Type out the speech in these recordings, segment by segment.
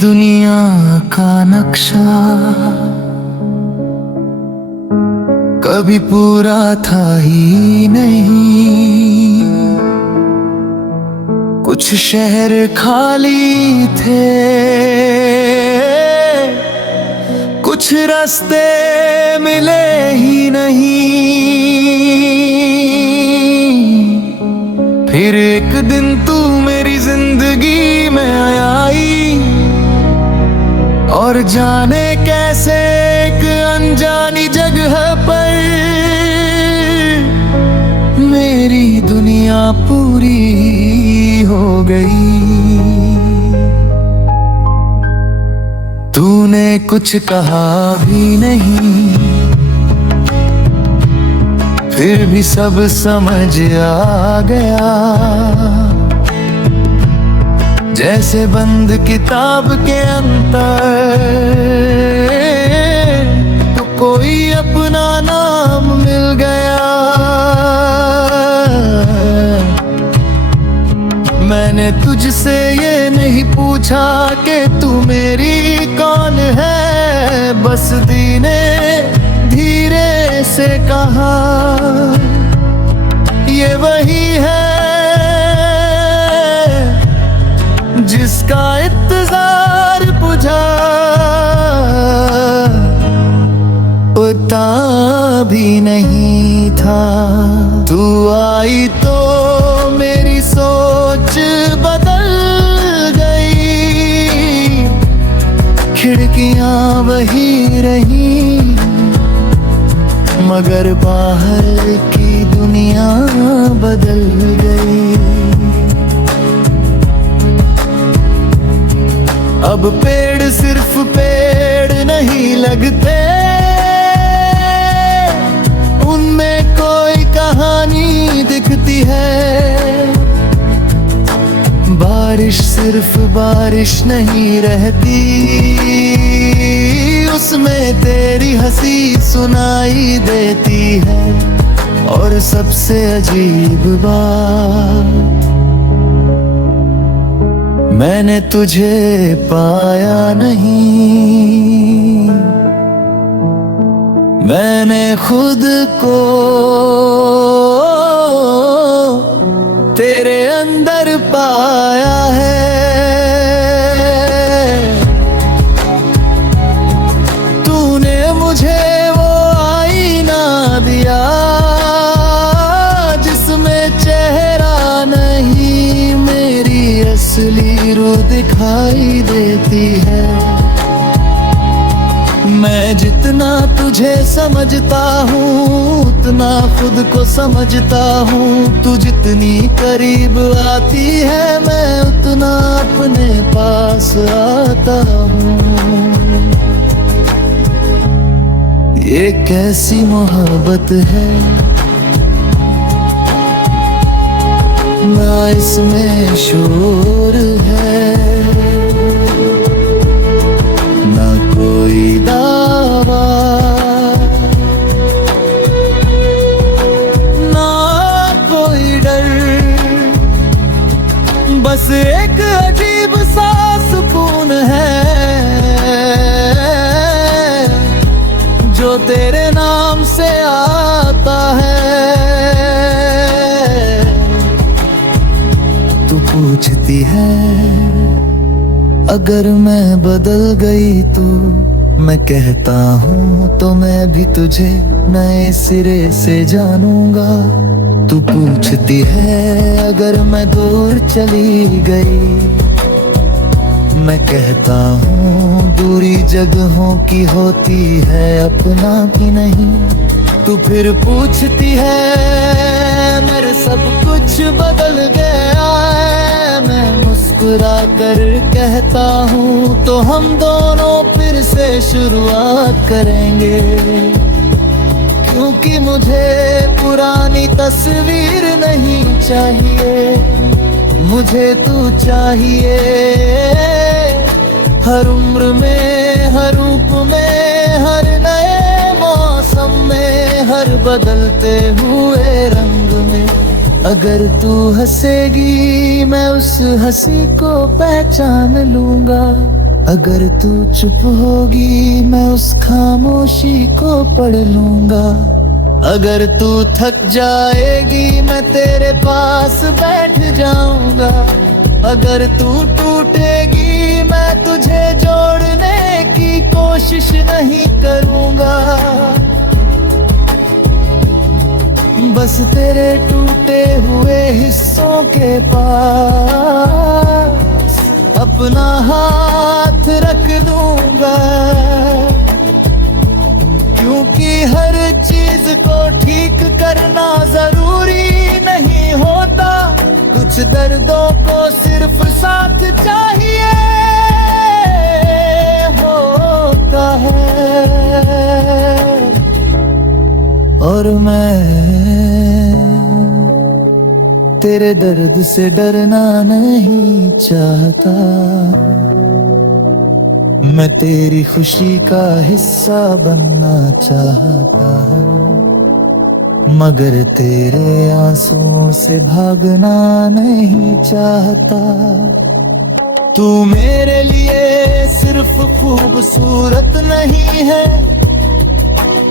दुनिया का नक्शा कभी पूरा था ही नहीं। कुछ शहर खाली थे, कुछ रास्ते मिले ही नहीं। फिर एक दिन तू मेरी जिंदगी में आई, और जाने कैसे एक अनजानी जगह पर मेरी दुनिया पूरी हो गई। तूने कुछ कहा भी नहीं, फिर भी सब समझ आ गया। जैसे बंद किताब के अंदर तो कोई अपना नाम मिल गया। मैंने तुझसे ये नहीं पूछा कि तू मेरी कौन है, बस दी ने धीरे से कहा ये वही है जिसका इंतजार बुझा। पता भी नहीं था तू आई तो मेरी सोच बदल गई। खिड़कियां वही रही, मगर बाहर की दुनिया बदल गई। अब पेड़ सिर्फ पेड़ नहीं लगते, उनमें कोई कहानी दिखती है। बारिश सिर्फ बारिश नहीं रहती, उसमें तेरी हंसी सुनाई देती है। और सबसे अजीब बात, मैंने तुझे पाया नहीं, मैंने खुद को तेरे अंदर पाया है। तूने मुझे वो आईना दिया जिसमें चेहरा नहीं, मेरी असली रूह दिखाई देती है। मैं जितना तुझे समझता हूँ उतना खुद को समझता हूँ। तू जितनी करीब आती है मैं उतना अपने पास आता हूँ। ये कैसी मोहब्बत है, ना इसमें शोर है, ना कोई दावा, ना कोई डर। बस एक अजीब सा सुकून है जो तेरे नाम से आता है। तू पूछती है अगर मैं बदल गई तो मैं कहता हूँ तो मैं भी तुझे नए सिरे से जानूंगा। तू पूछती है अगर मैं दूर चली गई, मैं कहता हूँ दूरी जगहों की होती है अपना की नहीं। तू फिर पूछती है मेरे सब कुछ बदल गया है, मैं मुस्कुरा कर कहता हूँ तो हम दोनों फिर से शुरुआत करेंगे। क्योंकि मुझे पुरानी तस्वीर नहीं चाहिए, मुझे तू चाहिए हर उम्र में, हर रूप में, हर नए मौसम में, हर बदलते हुए रंग में। अगर तू हंसेगी मैं उस हंसी को पहचान लूंगा, अगर तू चुप होगी मैं उस खामोशी को पढ़ लूंगा। अगर तू थक जाएगी मैं तेरे पास बैठ जाऊंगा। अगर तू टूटेगी मैं तुझे जोड़ने की कोशिश नहीं करूंगा। बस तेरे टूटे हुए हिस्सों के पास अपना हाथ रख दूंगा। क्योंकि हर चीज को ठीक करना जरूरी नहीं होता, कुछ दर्दों को सिर्फ साथ चाहिए होता है। और मैं तेरे दर्द से डरना नहीं चाहता, मैं तेरी खुशी का हिस्सा बनना चाहता हूँ। मगर तेरे आंसुओं से भागना नहीं चाहता। तू मेरे लिए सिर्फ खूबसूरत नहीं है,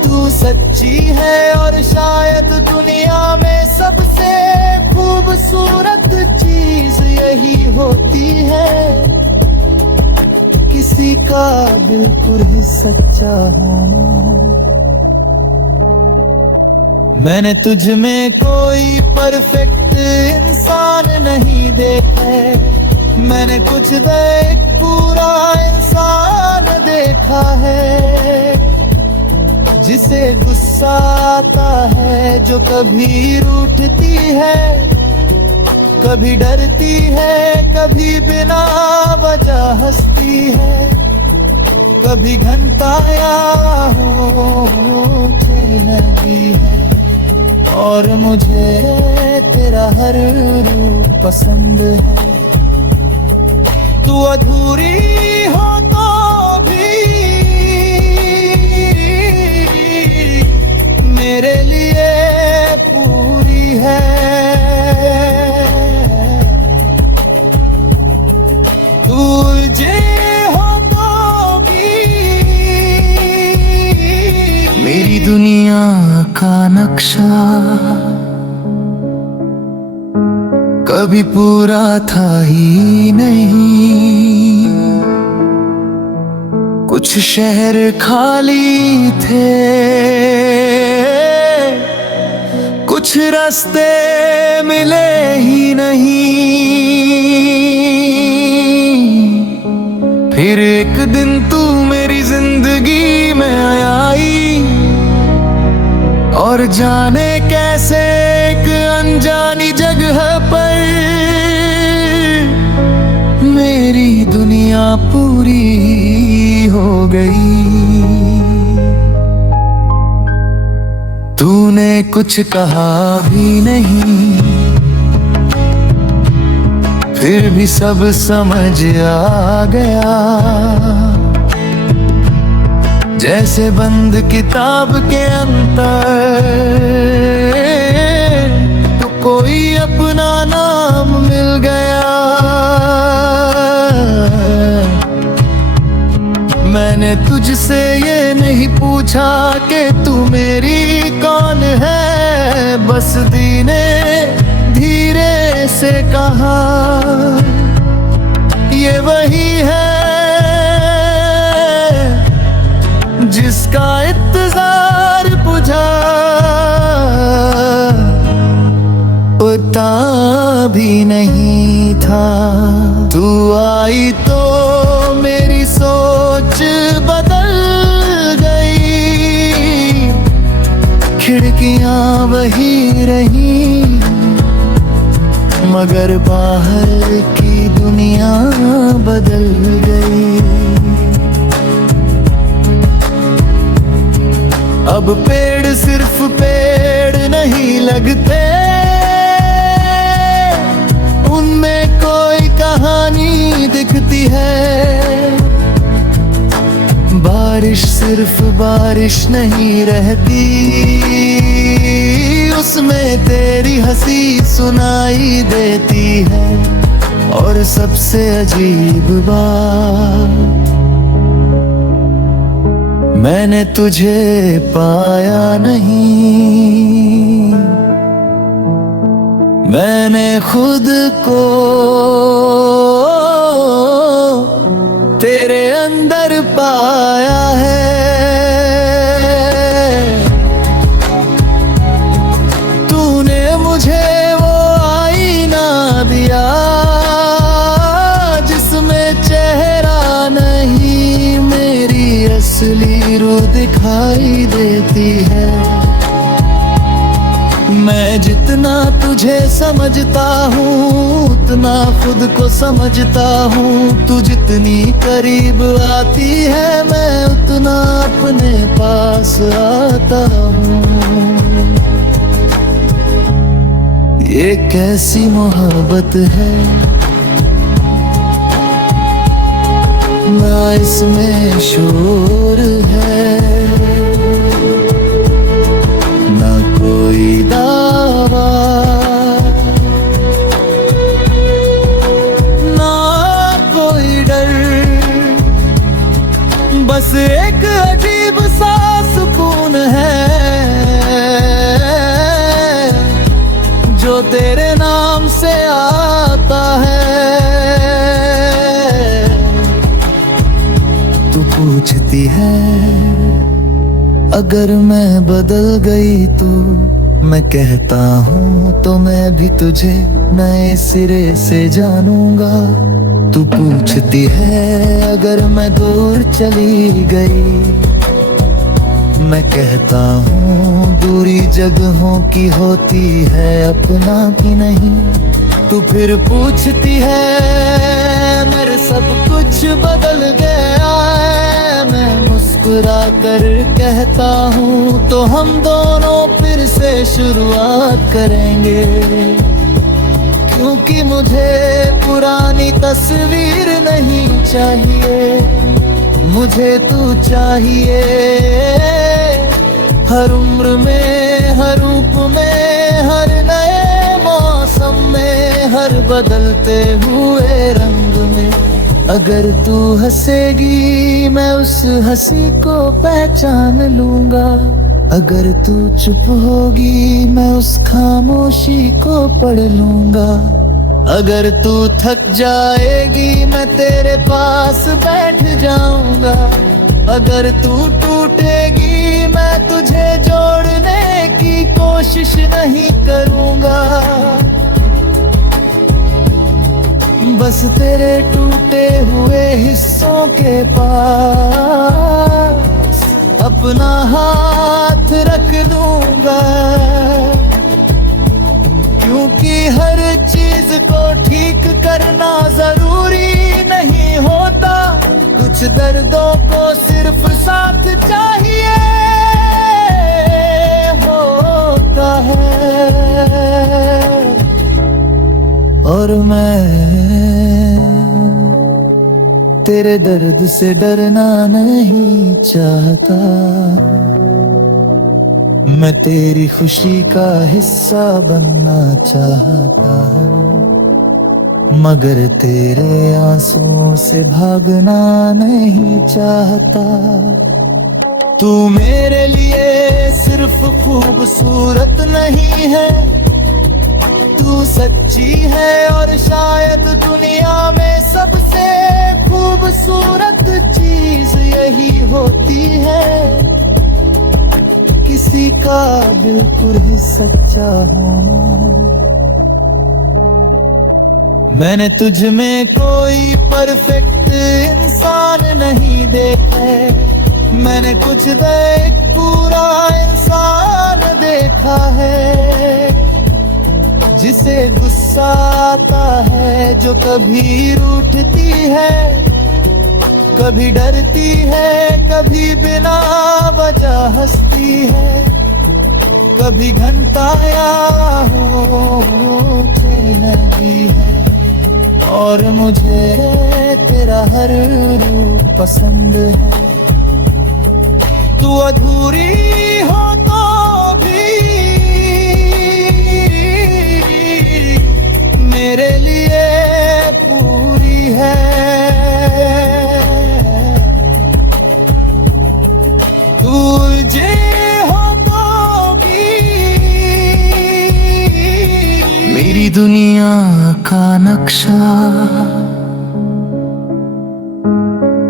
तू सच्ची है और शायद दुनिया में सबसे खूबसूरत चीज यही होती है, किसी का बिल्कुल ही सच्चा होना। मैंने तुझ में कोई परफेक्ट इंसान नहीं देखा है, मैंने कुछ एक पूरा इंसान देखा है, जिसे गुस्सा आता है, जो कभी रूठती है, कभी डरती है, कभी बिना वजह हंसती है, कभी घंटा या होठे लगी है। और मुझे तेरा हर रूप पसंद है। तू अधूरी हो तो भी मेरे लिए पूरी है। तुझे हो तो भी मेरी दुनिया का नक्शा कभी पूरा था ही नहीं। कुछ शहर खाली थे, कुछ रास्ते मिले ही नहीं। फिर एक दिन तू मेरी जिंदगी में आई, और जाने कैसे एक अनजानी जगह पर मेरी दुनिया पूरी हो गई। तूने कुछ कहा भी नहीं, फिर भी सब समझ आ गया। जैसे बंद किताब के अंदर तो कोई अपना नाम मिल गया। मैंने तुझसे ये नहीं पूछा कि तू मेरी कौन है, बस दी ने धीरे से कहा ये वही है जिसका इंतजार बुझा पता भी नहीं था। तू आई तो मेरी सोच बदल गई, खिड़कियां वही रही, मगर बाहर की दुनिया बदल गई। अब पेड़ सिर्फ पेड़ नहीं लगते, उनमें कोई कहानी दिखती है। बारिश सिर्फ बारिश नहीं रहती, उसमें तेरी हंसी सुनाई देती है। और सबसे अजीब बात, मैंने तुझे पाया नहीं, मैंने खुद को तेरे अंदर पाया है। तूने मुझे वो आईना दिया जिसमें चेहरा नहीं, मेरी असली रूह दिखाई देती है। मैं जितना तुझे समझता हूँ उतना खुद को समझता हूँ, तू जितनी करीब आती है मैं उतना अपने पास आता हूँ। ये कैसी मोहब्बत है, ना इसमें शोर है ना कोई दावा, ना कोई डर, बस एक अजीब सा सुकून है जो तेरे नाम से आता है। तू पूछती है अगर मैं बदल गई तो, मैं कहता हूँ तो मैं भी तुझे नए सिरे से जानूंगा। तू पूछती है अगर मैं दूर चली गई, मैं कहता हूँ दूरी जगहों की होती है अपना की नहीं। तू फिर पूछती है मेरे सब कुछ बदल गया है, मैं मुस्कुरा कर कहता हूँ तो हम दोनों फिर से शुरुआत करेंगे, क्योंकि मुझे पुरानी तस्वीर नहीं चाहिए, मुझे तू चाहिए हर उम्र में, हर रूप में, हर नए मौसम में, हर बदलते हुए रंग में। अगर तू हंसेगी मैं उस हंसी को पहचान लूंगा, अगर तू चुप होगी मैं उस खामोशी को पढ़ लूंगा, अगर तू थक जाएगी मैं तेरे पास बैठ जाऊंगा, अगर तू टूटेगी मैं तुझे जोड़ने की कोशिश नहीं करूंगा। बस तेरे टूटे हुए हिस्सों के पास अपना हाथ रख दूंगा, क्योंकि हर चीज को ठीक करना जरूरी नहीं होता, कुछ दर्दों को सिर्फ साथ चाहिए होता है। और मैं तेरे दर्द से डरना नहीं चाहता, मैं तेरी खुशी का हिस्सा बनना चाहता हूँ, मगर तेरे आंसुओं से भागना नहीं चाहता। तू मेरे लिए सिर्फ खूबसूरत नहीं है, तू सच्ची है और शायद दुनिया में सबसे खूबसूरत चीज यही होती है, किसी का बिल्कुल ही सच्चा होना। मैंने तुझ में कोई परफेक्ट इंसान नहीं देखा है, मैंने कुछ एक पूरा इंसान देखा है, जिसे गुस्सा आता है, जो कभी रूठती है, कभी डरती है, कभी बिना वजह हंसती है, कभी घंटा या होठे लगी है। और मुझे तेरा हर रूप पसंद है, तू अधूरी हो तो भी मेरे लिए दुनिया का नक्शा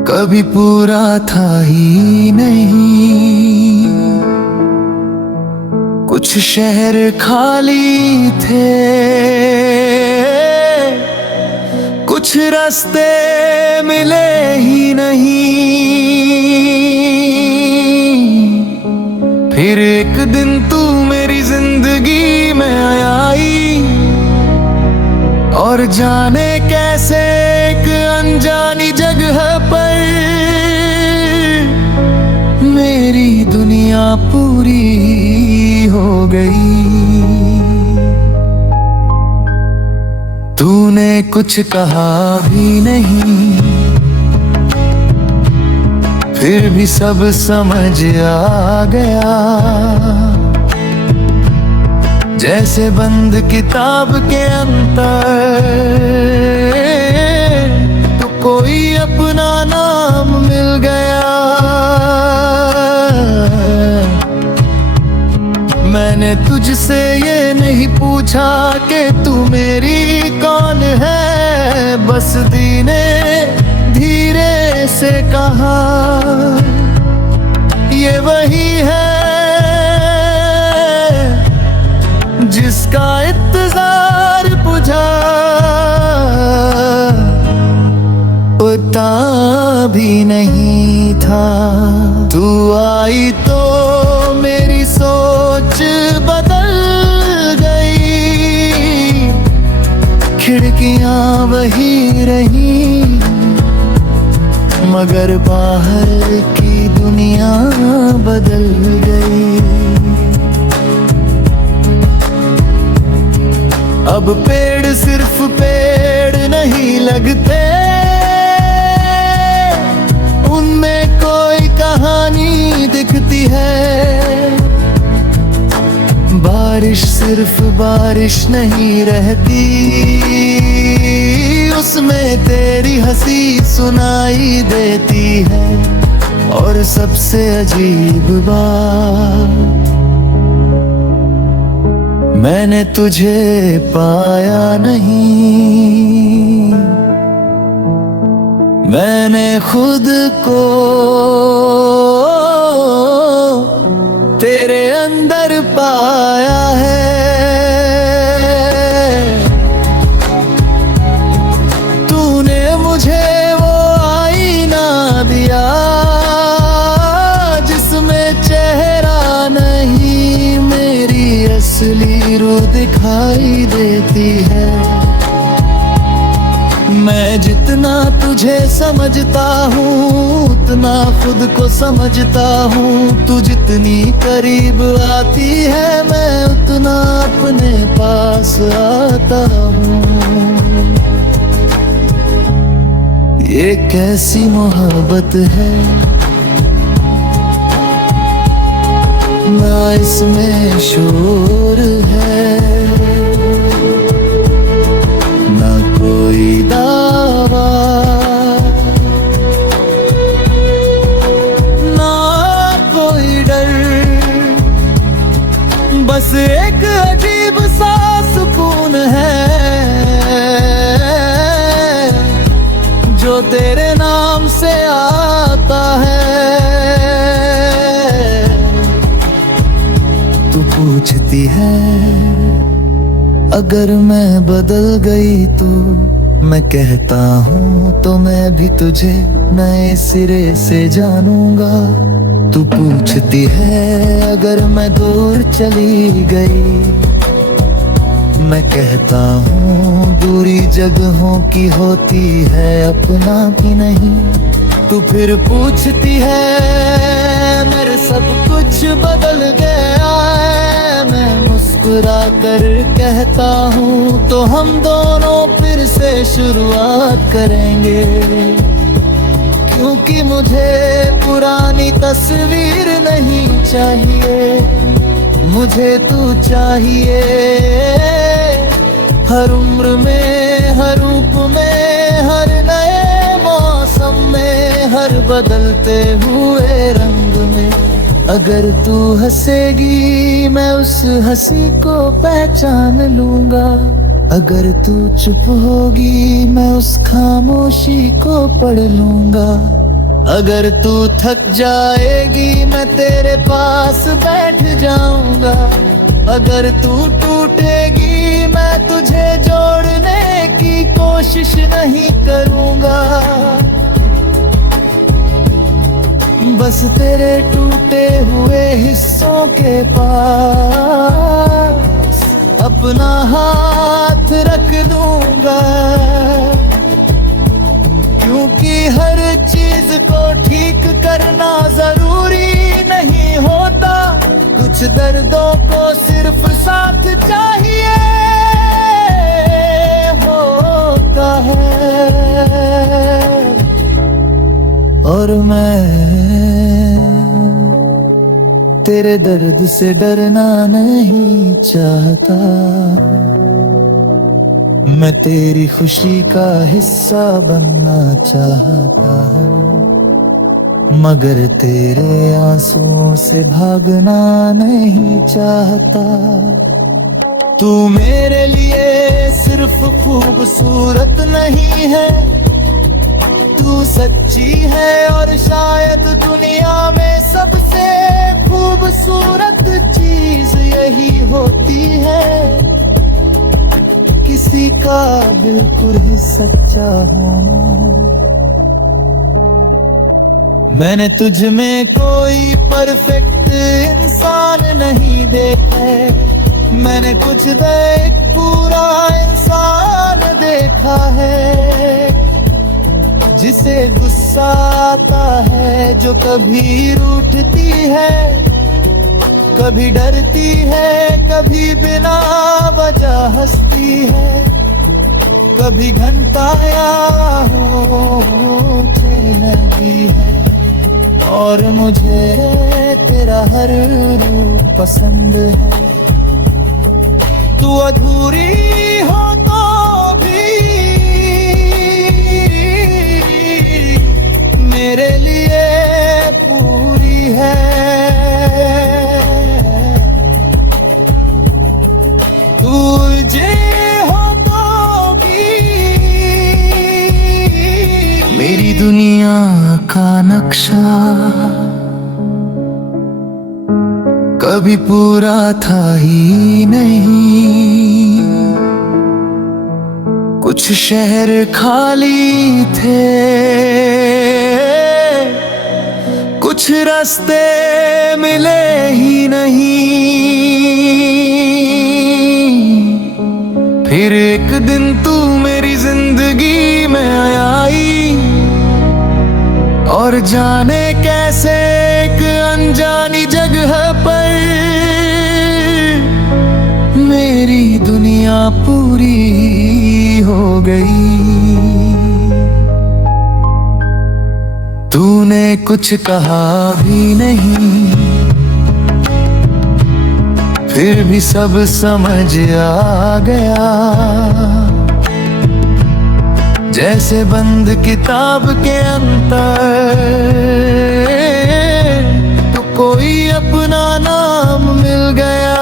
कभी पूरा था ही नहीं। कुछ शहर खाली थे, कुछ रास्ते मिले ही नहीं। फिर एक दिन तू मेरी जिंदगी में आई, और जाने कैसे एक अनजानी जगह पर मेरी दुनिया पूरी हो गई। तूने कुछ कहा भी नहीं, फिर भी सब समझ आ गया। जैसे बंद किताब के अंदर तो कोई अपना नाम मिल गया। मैंने तुझसे ये नहीं पूछा कि तू मेरी कौन है, बस दी ने धीरे से कहा ये वही है जिसका इंतजार बुझा। पता भी नहीं था तू आई तो मेरी सोच बदल गई। खिड़कियां वही रही, मगर बाहर की दुनिया बदल गई। अब पेड़ सिर्फ पेड़ नहीं लगते, उनमें कोई कहानी दिखती है। बारिश सिर्फ बारिश नहीं रहती, उसमें तेरी हंसी सुनाई देती है। और सबसे अजीब बात, मैंने तुझे पाया नहीं, मैंने खुद को तेरे अंदर पाया है। तूने मुझे वो आईना दिया जिसमें चेहरा नहीं, मेरी असली रूह दिखाई देती है। मैं जितना तुझे समझता हूँ उतना खुद को समझता हूँ। तू जितनी करीब आती है मैं उतना अपने पास आता हूँ। ये कैसी मोहब्बत है, ना इसमें शोर है, ना कोई दावा, ना कोई डर। बस एक अजीब सा सुकून है जो तेरे नाम से आता है। तू पूछती है अगर मैं बदल गई तो, मैं कहता हूँ तो मैं भी तुझे नए सिरे से जानूंगा। तू पूछती है अगर मैं दूर चली गई, मैं कहता हूँ दूरी जगहों की होती है, अपना भी नहीं। तू फिर पूछती है मेरे सब कुछ बदल गया है, मैं मुस्कुरा कर कहता हूँ तो हम दोनों फिर से शुरुआत करेंगे। क्योंकि मुझे पुरानी तस्वीर नहीं चाहिए, मुझे तू चाहिए। हर उम्र में, हर रूप में, हर नए मौसम में, हर बदलते हुए रंग में। अगर तू हंसेगी मैं उस हंसी को पहचान लूंगा। अगर तू चुप होगी मैं उस खामोशी को पढ़ लूंगा। अगर तू थक जाएगी मैं तेरे पास बैठ जाऊंगा। अगर तू टूटेगी मैं तुझे जोड़ने की कोशिश नहीं करूंगा। बस तेरे टूटे हुए हिस्सों के पास अपना हाथ रख दूंगा। क्योंकि हर चीज को ठीक करना जरूरी नहीं होता, कुछ दर्दों को सिर्फ साथ चाहिए होता है। और मैं तेरे दर्द से डरना नहीं चाहता, मैं तेरी खुशी का हिस्सा बनना चाहता हूँ, मगर तेरे आंसुओं से भागना नहीं चाहता। तू मेरे लिए सिर्फ खूबसूरत नहीं है, तू सच्ची है और शायद दुनिया में सबसे खूबसूरत चीज यही होती है, किसी का बिल्कुल ही सच्चा होना। मैंने तुझ में कोई परफेक्ट इंसान नहीं देखा है, मैंने कुछ एक पूरा इंसान देखा है, जिसे गुस्सा आता है, जो कभी रूठती है, कभी डरती है, कभी बिना वजह हंसती है, कभी घंटाया होने लगी है। और मुझे तेरा हर रूप पसंद है, तू अधूरी हो तो भी मेरे लिए पूरी है। तुझे हो तो भी मेरी दुनिया का नक्शा कभी पूरा था ही नहीं, कुछ शहर खाली थे, कुछ रास्ते मिले ही नहीं। फिर एक दिन तू मेरी जिंदगी में आई, और जाने कैसे एक अनजानी जगह पर मेरी दुनिया पूरी हो गई। तूने कुछ कहा भी नहीं, फिर भी सब समझ आ गया, जैसे बंद किताब के अंदर तो कोई अपना नाम मिल गया।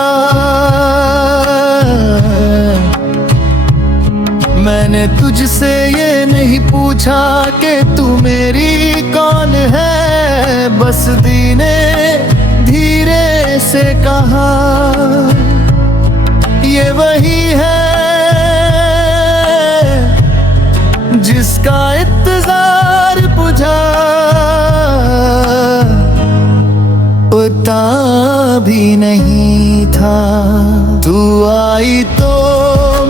मैंने तुझसे ये नहीं पूछा कि तू मेरी कौन है, बस दी ने धीरे से कहा ये वही है जिसका इंतजार बुझा, पता भी नहीं था। तू आई तो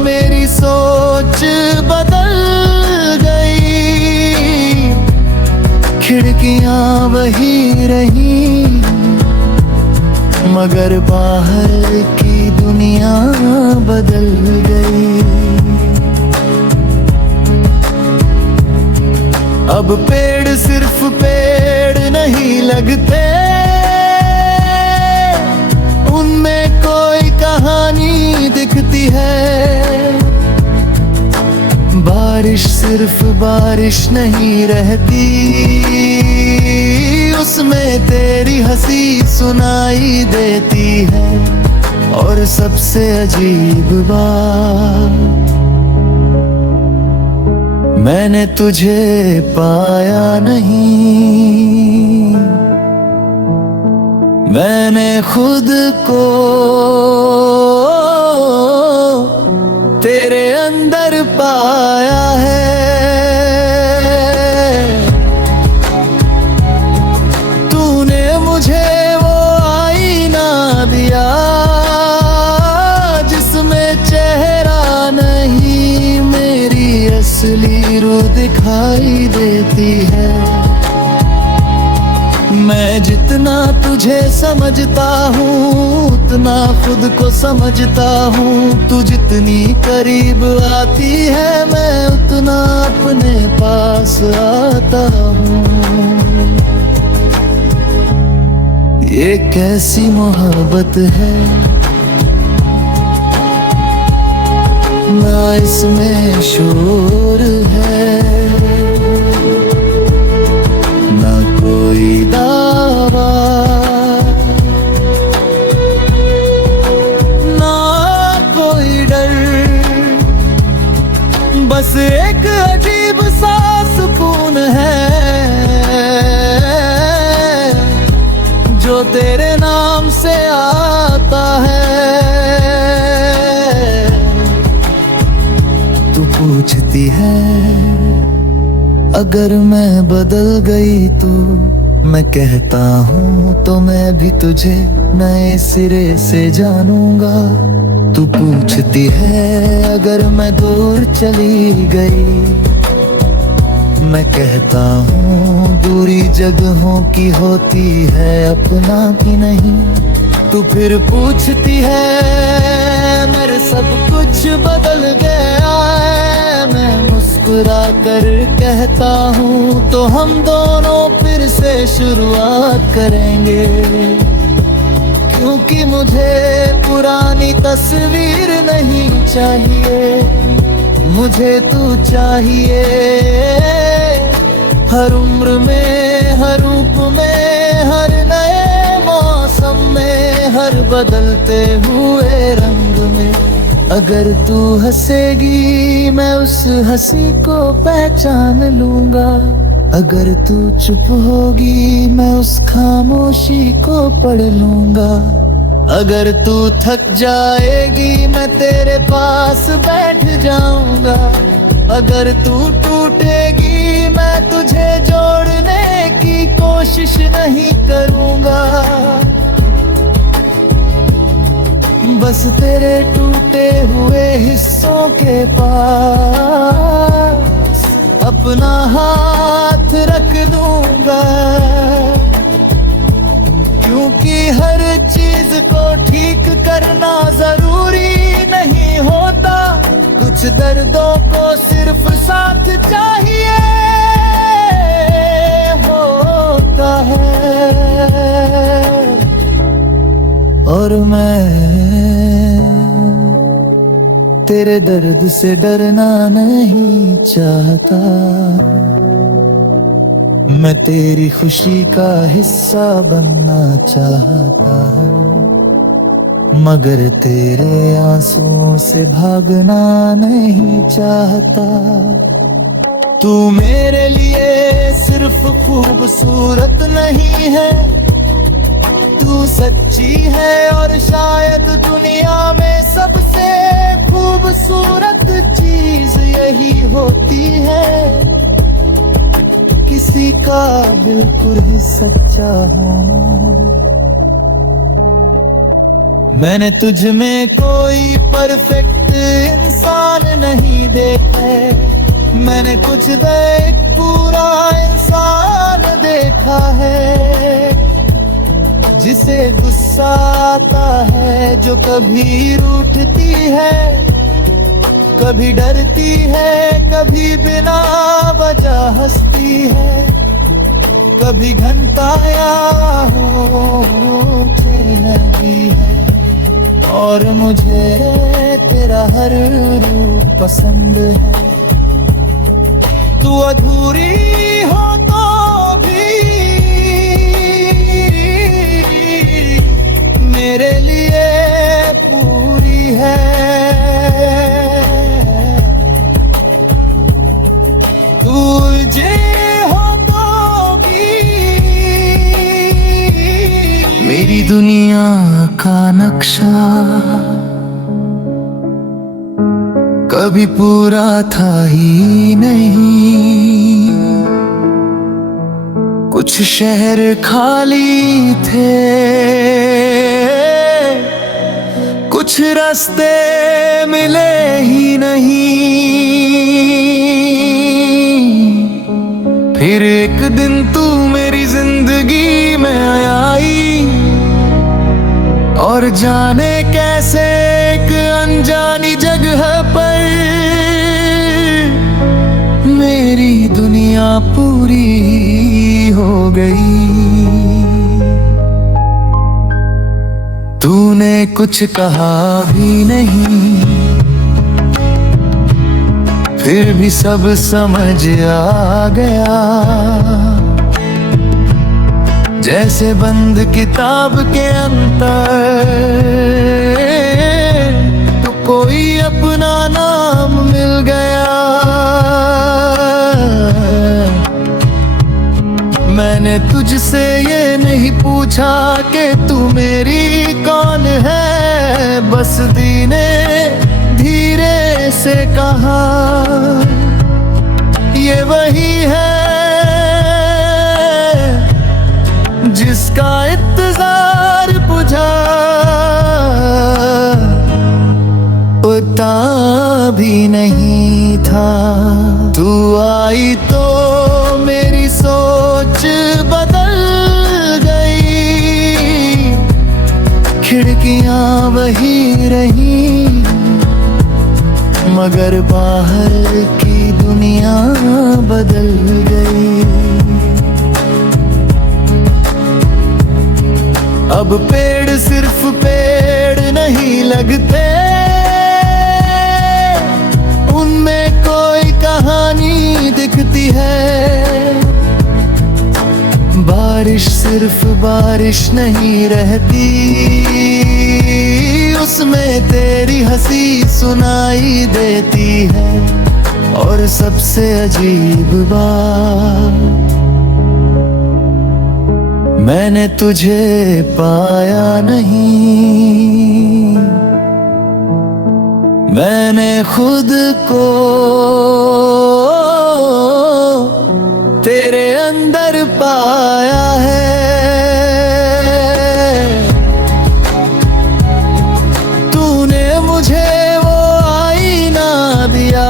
मेरी सोच बदल गई, खिड़कियां वही रही, मगर बाहर की दुनिया बदल गई। अब पेड़ सिर्फ पेड़ नहीं लगते, उनमें कोई कहानी दिखती है। बारिश सिर्फ बारिश नहीं रहती, उसमें तेरी हंसी सुनाई देती है। और सबसे अजीब बात, मैंने तुझे पाया नहीं, मैंने खुद को तेरे अंदर पाया है। तूने मुझे वो आईना दिया जिसमें चेहरा नहीं, मेरी असली रूह दिखाई देती है। मैं जितना तुझे समझता हूँ उतना खुद को समझता हूँ। तू जितनी करीब आती है मैं उतना अपने पास आता हूँ। ये कैसी मोहब्बत है, ना इसमें शोर है ना कोई दावा, ना कोई डर, बस एक अजीब सा सुकून है जो तेरे नाम से आता है। तू पूछती है अगर मैं बदल गई तो मैं कहता हूँ तो मैं भी तुझे नए सिरे से जानूंगा। तू पूछती है अगर मैं दूर चली गई, मैं कहता हूँ दूरी जगहों की होती है अपना की नहीं। तू फिर पूछती है मेरे सब कुछ बदल गया है, मैं मुस्कुरा कर कहता हूँ तो हम दोनों फिर से शुरुआत करेंगे। क्योंकि मुझे पुरानी तस्वीर नहीं चाहिए, मुझे तू चाहिए हर उम्र में, हर रूप में, हर नए मौसम में, हर बदलते हुए रंग में। अगर तू हंसेगी मैं उस हंसी को पहचान लूंगा, अगर तू चुप होगी मैं उस खामोशी को पढ़ लूंगा। अगर तू थक जाएगी मैं तेरे पास बैठ जाऊंगा, अगर तू टूटेगी मैं तुझे जोड़ने की कोशिश नहीं करूंगा। बस तेरे टूटे हुए हिस्सों के पास अपना हाथ रख दूंगा। क्योंकि हर चीज को ठीक करना जरूरी नहीं होता, कुछ दर्दों को सिर्फ साथ चाहिए होता है। और मैं तेरे दर्द से डरना नहीं चाहता, मैं तेरी खुशी का हिस्सा बनना चाहता हूँ, मगर तेरे आंसुओं से भागना नहीं चाहता। तू मेरे लिए सिर्फ खूबसूरत नहीं है, तू सच्ची है और शायद दुनिया में सबसे खूबसूरत चीज यही होती है, किसी का बिल्कुल ही सच्चा होना। मैंने तुझ में कोई परफेक्ट इंसान नहीं देखा है, मैंने कुछ एक पूरा इंसान देखा है, जिसे गुस्सा आता है, जो कभी रूठती है, कभी डरती है, कभी बिना वजह हंसती है, कभी घंटा या होठे लगी है। और मुझे तेरा हर रूप पसंद है, तू अधूरी हो तो भी मेरे लिए पूरी है। नक्शा कभी पूरा था ही नहीं। कुछ शहर खाली थे, कुछ रास्ते मिले ही नहीं। फिर एक दिन तू मेरी जिंदगी में आई, और जाने कैसे एक अनजानी जगह पर मेरी दुनिया पूरी हो गई। तूने कुछ कहा भी नहीं, फिर भी सब समझ आ गया। जैसे बंद किताब के अंदर तो कोई अपना नाम मिल गया। मैंने तुझसे ये नहीं पूछा कि तू मेरी कौन है, बस दी ने धीरे से कहा ये वही है जिसका इंतजार बुझा। पता भी नहीं था तू आई तो मेरी सोच बदल गई। खिड़कियां वही रही, मगर बाहर की दुनिया बदल गई। अब पेड़ सिर्फ पेड़ नहीं लगते, उनमें कोई कहानी दिखती है। बारिश सिर्फ बारिश नहीं रहती, उसमें तेरी हंसी सुनाई देती है। और सबसे अजीब बात, मैंने तुझे पाया नहीं, मैंने खुद को तेरे अंदर पाया है। तूने मुझे वो आईना दिया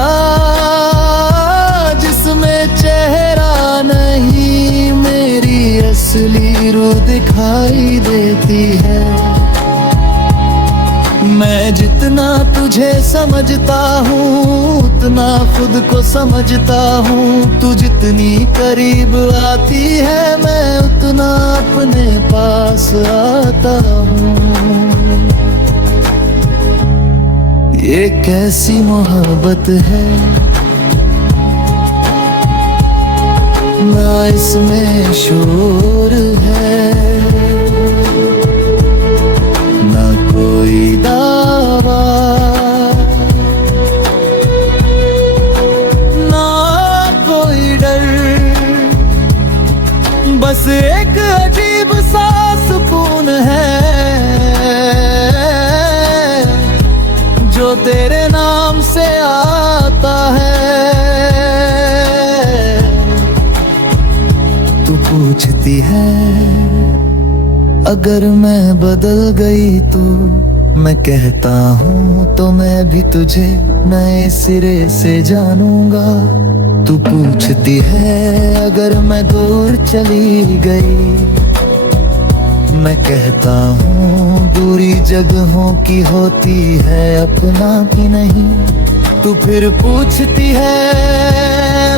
जिसमें चेहरा नहीं, मेरी असली रूह दिखाई देती है। मैं जितना तुझे समझता हूँ उतना खुद को समझता हूँ। तू जितनी करीब आती है मैं उतना अपने पास आता हूँ। ये कैसी मोहब्बत है, ना इसमें शोर है, ना कोई दावा, ना कोई डर। बस एक अजीब सा सुकून है जो तेरे नाम से आता है। तू पूछती है अगर मैं बदल गई तो मैं कहता हूँ तो मैं भी तुझे नए सिरे से जानूंगा। तू पूछती है अगर मैं दूर चली गई, मैं कहता हूँ दूरी जगहों की होती है अपना की नहीं। तू फिर पूछती है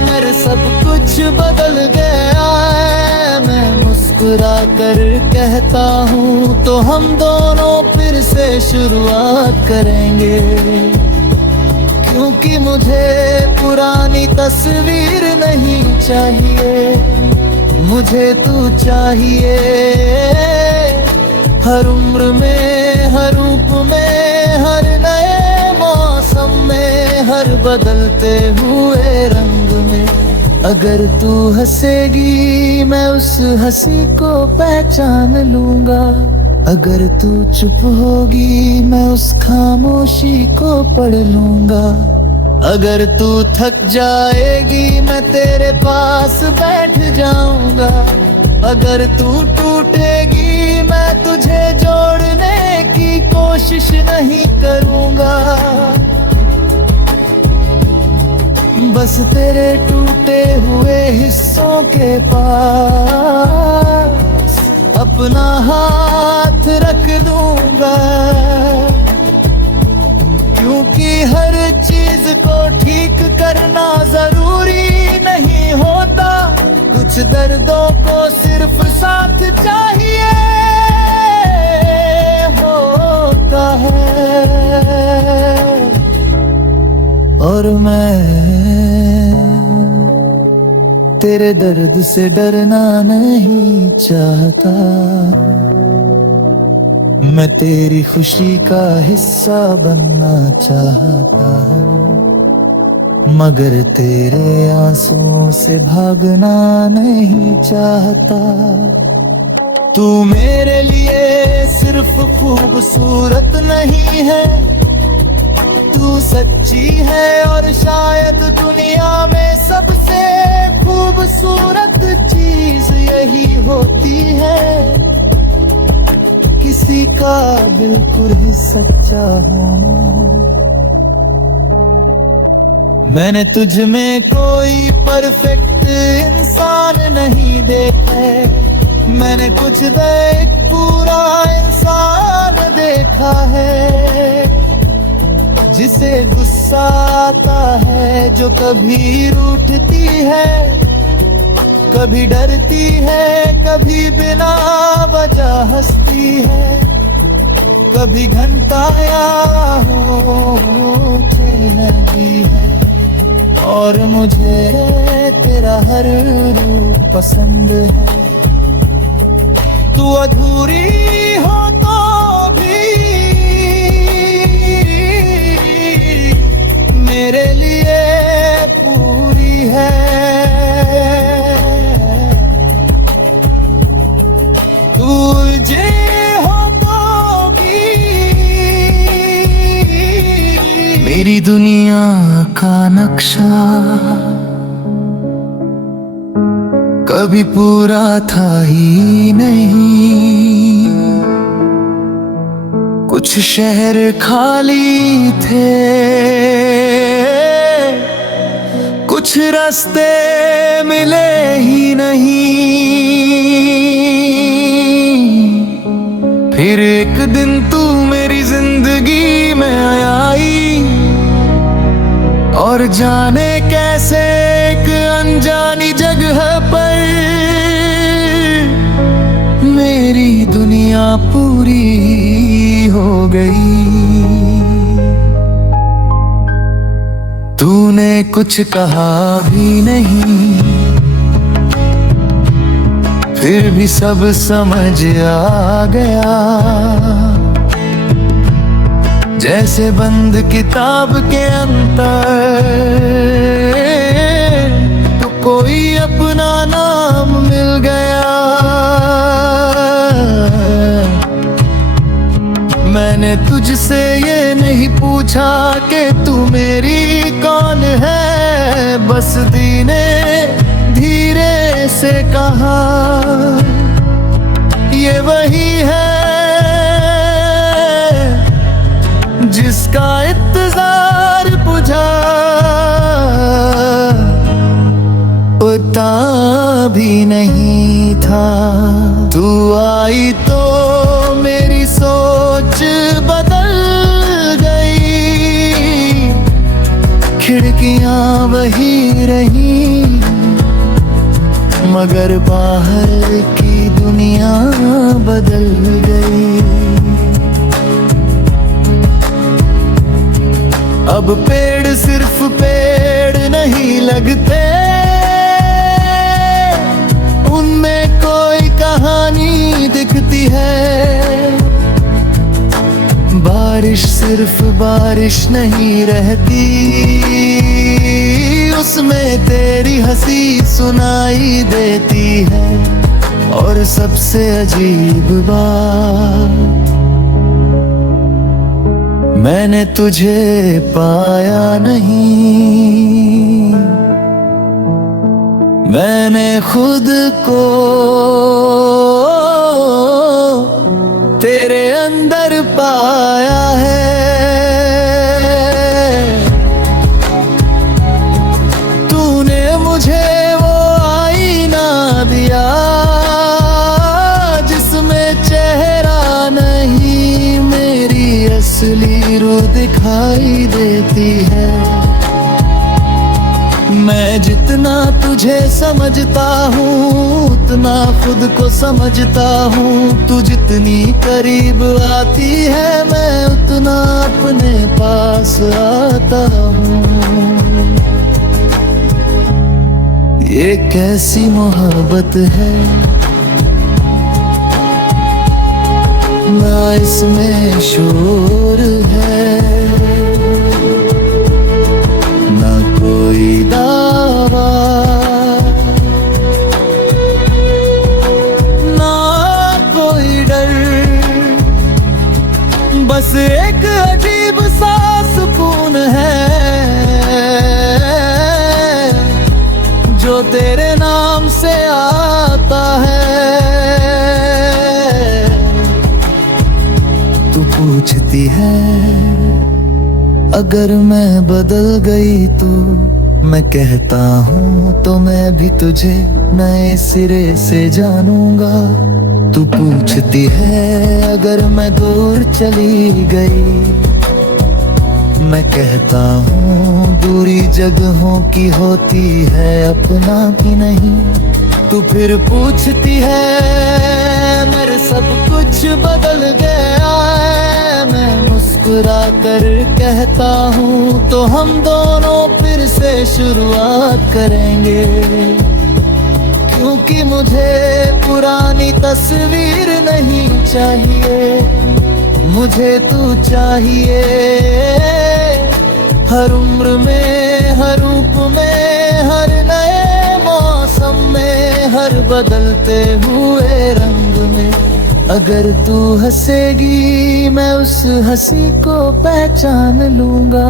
मेरे सब कुछ बदल गया है, मैं मुस्कुरा कर कहता हूँ तो हम दोनों फिर से शुरुआत करेंगे। क्योंकि मुझे पुरानी तस्वीर नहीं चाहिए, मुझे तू चाहिए हर उम्र में, हर रूप में, हर नए मौसम में, हर बदलते हुए रंग में। अगर तू हंसेगी मैं उस हंसी को पहचान लूंगा, अगर तू चुप होगी मैं उस खामोशी को पढ़ लूंगा। अगर तू थक जाएगी मैं तेरे पास बैठ जाऊंगा। अगर तू टूटेगी मैं तुझे जोड़ने की कोशिश नहीं करूंगा। बस तेरे टूटे हुए हिस्सों के पास अपना हाथ रख दूंगा। क्योंकि हर चीज को ठीक करना जरूरी नहीं होता, कुछ दर्दों को सिर्फ साथ चाहिए होता है। और मैं तेरे दर्द से डरना नहीं चाहता, मैं तेरी खुशी का हिस्सा बनना चाहता हूँ, मगर तेरे आंसुओं से भागना नहीं चाहता। तू मेरे लिए सिर्फ खूबसूरत नहीं है, तू सच्ची है और शायद दुनिया में सबसे खूबसूरत चीज यही होती है, किसी का बिल्कुल ही सच्चा होना। मैंने तुझ में कोई परफेक्ट इंसान नहीं देखा है, मैंने कुछ एक पूरा इंसान देखा है, जिसे गुस्सा आता है, जो कभी रूठती है, कभी डरती है, कभी बिना वजह हंसती है, कभी घंटा या लगी है। और मुझे तेरा हर रूप पसंद है, तू अधूरी हो तो भी मेरे लिए पूरी है। तुझे हो तो भी मेरी दुनिया का नक्शा कभी पूरा था ही नहीं, कुछ शहर खाली थे, कुछ रास्ते मिले ही नहीं। फिर एक दिन तू मेरी जिंदगी में आई, और जाने कैसे एक अनजानी जगह पर मेरी दुनिया पूरी हो गई। तूने कुछ कहा भी नहीं, फिर भी सब समझ आ गया, जैसे बंद किताब के अंदर तो कोई अपना नाम मिल गया। मैंने तुझसे ये नहीं पूछा कि तू मेरी कौन है, बस दी ने धीरे से कहा ये वही है जिसका इंतजार बुझा, पता भी नहीं था। तू आई तो मेरी सोच बदल गई, खिड़कियां वही रही, मगर बाहर की दुनिया बदल गई। अब पेड़ सिर्फ पेड़ नहीं लगते, उनमें कोई कहानी दिखती है। बारिश सिर्फ बारिश नहीं रहती, उसमें तेरी हंसी सुनाई देती है। और सबसे अजीब बात, मैंने तुझे पाया नहीं, मैंने खुद को तेरे अंदर पाया है। तूने मुझे वो आईना दिया जिसमें चेहरा नहीं, मेरी असली रूह दिखाई देती है। मैं जितना तुझे समझता हूँ उतना खुद को समझता हूँ, तू जितनी करीब आती है मैं उतना अपने पास आता हूँ। ये कैसी मोहब्बत है, ना इसमें शोर है ना कोई दावा, ना कोई डर, बस एक अजीब सा सुकून है जो तेरे नाम से आता है। तू पूछती है अगर मैं बदल गई तो, मैं कहता हूँ तो मैं भी तुझे नए सिरे से जानूंगा। तू पूछती है अगर मैं दूर चली गई, मैं कहता हूँ दूरी जगहों की होती है अपना की नहीं। तू फिर पूछती है मेरे सब कुछ बदल गया है, मैं मुस्कुरा कर कहता हूँ तो हम दोनों फिर से शुरुआत करेंगे, क्योंकि मुझे पुरानी तस्वीर नहीं चाहिए, मुझे तू चाहिए हर उम्र में, हर रूप में, हर नए मौसम में, हर बदलते हुए रंग में। अगर तू हंसेगी मैं उस हंसी को पहचान लूंगा,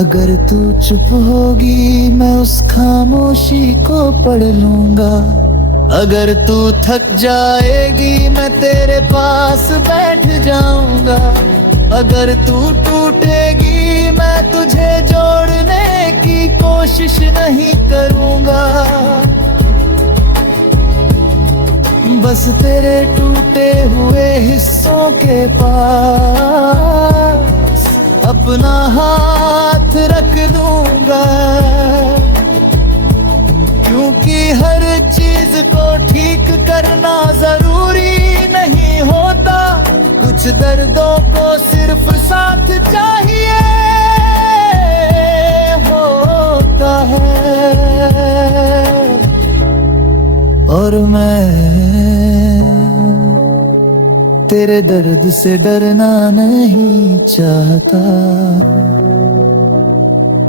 अगर तू चुप होगी मैं उस खामोशी को पढ़ लूंगा, अगर तू थक जाएगी मैं तेरे पास बैठ जाऊंगा, अगर तू टूटेगी मैं तुझे जोड़ने की कोशिश नहीं करूंगा, बस तेरे टूटे हुए हिस्सों के पास अपना हाथ रख दूंगा, क्योंकि हर चीज को ठीक करना जरूरी नहीं होता, कुछ दर्दों को सिर्फ साथ चाहिए होता है। और मैं तेरे दर्द से डरना नहीं चाहता,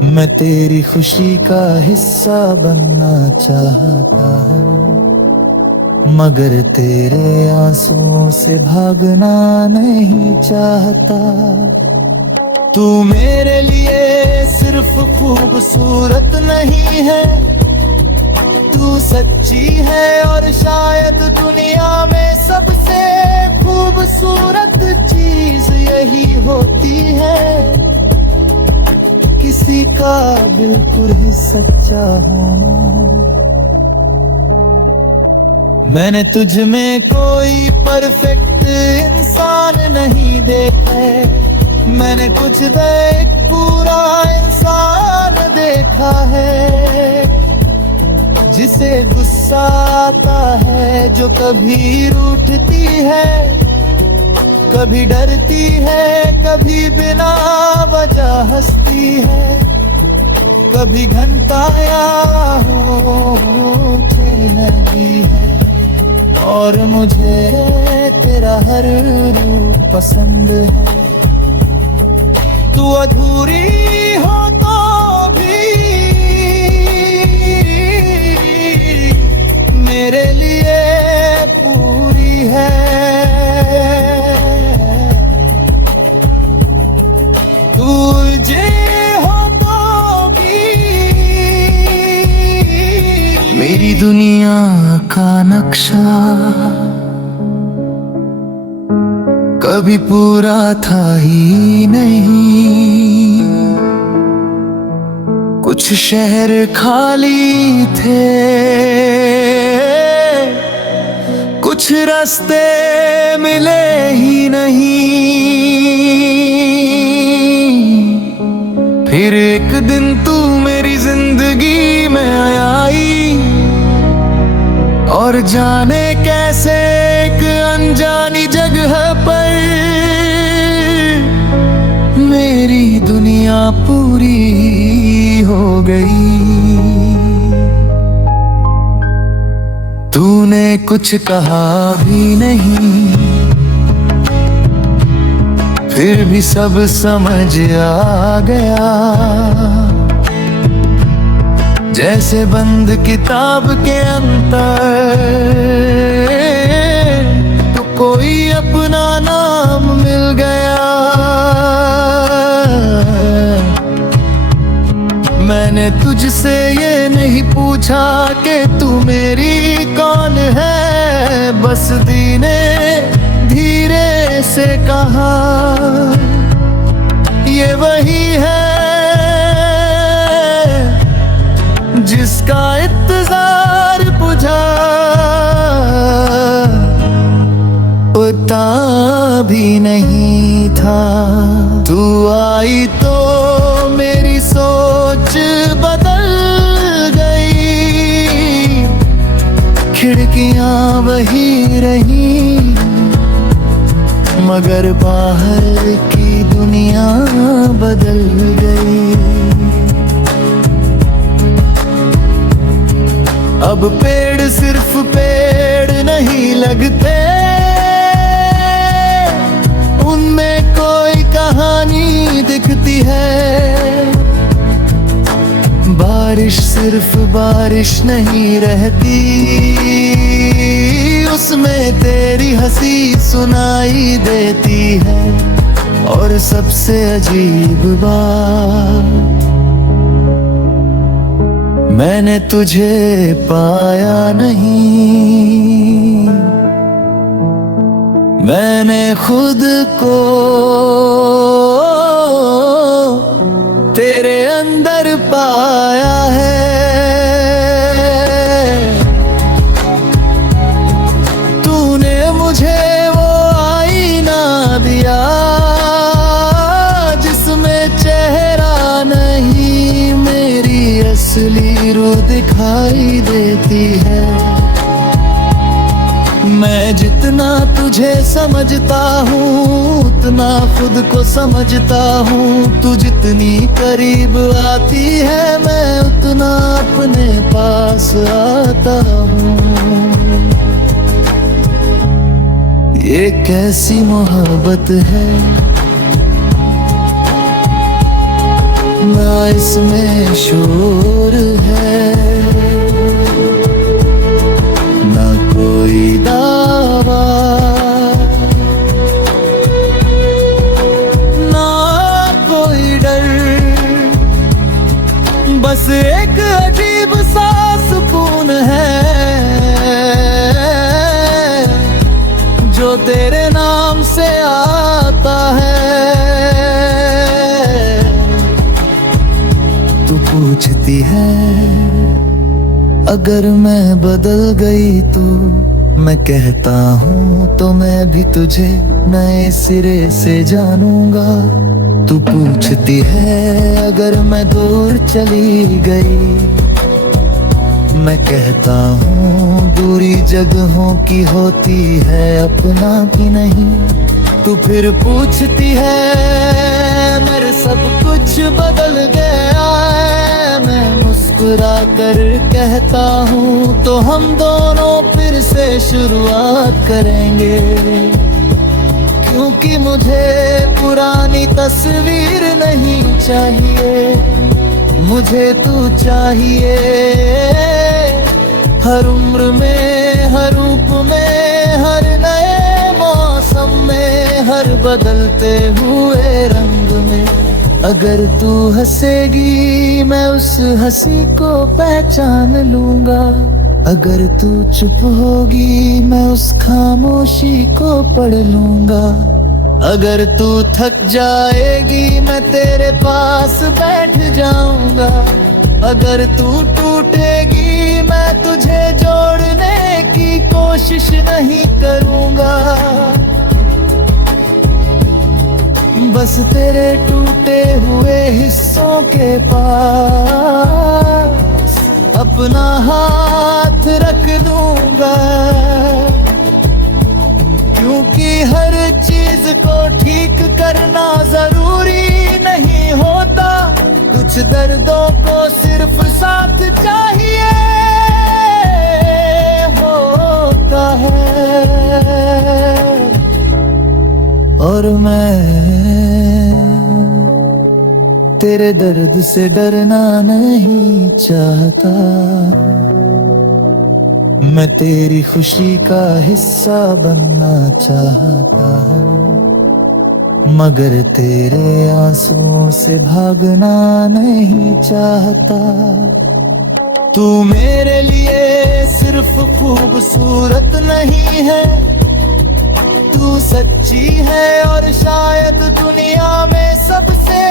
मैं तेरी खुशी का हिस्सा बनना चाहता हूँ, मगर तेरे आंसुओं से भागना नहीं चाहता। तू मेरे लिए सिर्फ खूबसूरत नहीं है, तू सच्ची है और शायद दुनिया में सबसे खूबसूरत चीज यही होती है, किसी का बिल्कुल ही सच्चा होना। मैंने तुझ में कोई परफेक्ट इंसान नहीं देखा है, मैंने कुछ एक पूरा इंसान देखा है, जिसे गुस्सा आता है, जो कभी रूठती है, कभी डरती है, कभी बिना वजह हंसती है, कभी घंटा या होठे लगी है, और मुझे तेरा हर रूप पसंद है। तू अधूरी हो तो भी मेरे लिए मेरी दुनिया का नक्शा कभी पूरा था ही नहीं। कुछ शहर खाली थे, कुछ रास्ते मिले ही नहीं। फिर एक दिन तू मेरी जिंदगी में आई, और जाने कैसे एक अनजानी जगह पर मेरी दुनिया पूरी हो गई। तूने कुछ कहा भी नहीं, फिर भी सब समझ आ गया। जैसे बंद किताब के अंदर तो कोई अपना नाम मिल गया। मैंने तुझसे ये नहीं पूछा कि तू मेरी कौन है, बस दी ने धीरे से कहा ये वही है जिसका इंतजार बुझा। पता भी नहीं था तू आई तो मेरी सोच बदल गई। खिड़कियां वही रही, मगर बाहर की दुनिया बदल गई। अब पेड़ सिर्फ पेड़ नहीं लगते, उनमें कोई कहानी दिखती है। बारिश सिर्फ बारिश नहीं रहती, उसमें तेरी हंसी सुनाई देती है। और सबसे अजीब बात, मैंने तुझे पाया नहीं, मैंने खुद को तेरे अंदर पाया है। तूने मुझे वो आईना दिया जिसमें चेहरा नहीं, मेरी असली रूह दिखाई देती है। मैं जितना तुझे समझता हूँ उतना खुद को समझता हूँ। तू जितनी करीब आती है मैं उतना अपने पास आता हूँ। ये कैसी मोहब्बत है, ना इसमें शोर है, ना कोई दावा, ना कोई डर। बस एक अजीब सा सुकून है जो तेरे नाम से आता है। तू पूछती है अगर मैं बदल गई तो मैं कहता हूँ तो मैं भी तुझे नए सिरे से जानूंगा। तू पूछती है अगर मैं दूर चली गई, मैं कहता हूँ दूरी जगहों की होती है अपना की नहीं। तू फिर पूछती है मेरे सब कुछ बदल गया है, मैं मुस्कुरा कर कहता हूँ तो हम दोनों फिर से शुरुआत करेंगे। क्योंकि मुझे पुरानी तस्वीर नहीं चाहिए, मुझे तू चाहिए हर उम्र में, हर रूप में, हर नए मौसम में, हर बदलते हुए रंग में। अगर तू हंसेगी मैं उस हंसी को पहचान लूंगा, अगर तू चुप होगी मैं उस खामोशी को पढ़ लूंगा। अगर तू थक जाएगी मैं तेरे पास बैठ जाऊंगा। अगर तू टूटेगी मैं तुझे जोड़ने की कोशिश नहीं करूंगा। बस तेरे टूटे हुए हिस्सों के पास अपना हाथ रख दूंगा। क्योंकि हर चीज को ठीक करना जरूरी नहीं होता, कुछ दर्दों को सिर्फ साथ चाहिए होता है। और मैं तेरे दर्द से डरना नहीं चाहता, मैं तेरी खुशी का हिस्सा बनना चाहता हूँ, मगर तेरे आंसुओं से भागना नहीं चाहता। तू मेरे लिए सिर्फ खूबसूरत नहीं है, तू सच्ची है और शायद दुनिया में सबसे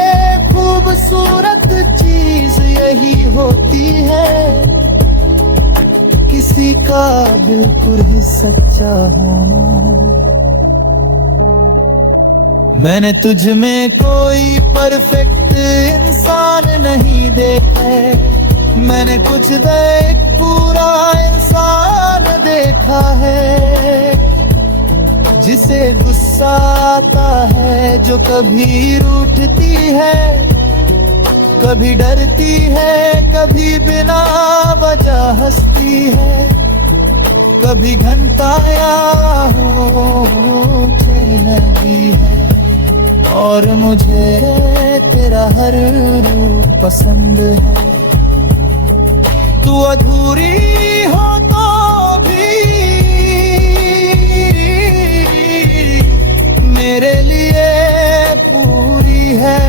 खूबसूरत चीज यही होती है, किसी का बिल्कुल ही सच्चा होना। मैंने तुझ में कोई परफेक्ट इंसान नहीं देखा है, मैंने कुछ एक पूरा इंसान देखा है, जिसे गुस्सा आता है, जो कभी रूठती है, कभी डरती है, कभी बिना वजह हंसती है, कभी घंटा या होठे लगी है। और मुझे तेरा हर रूप पसंद है, तू अधूरी हो तो भी मेरे लिए पूरी है।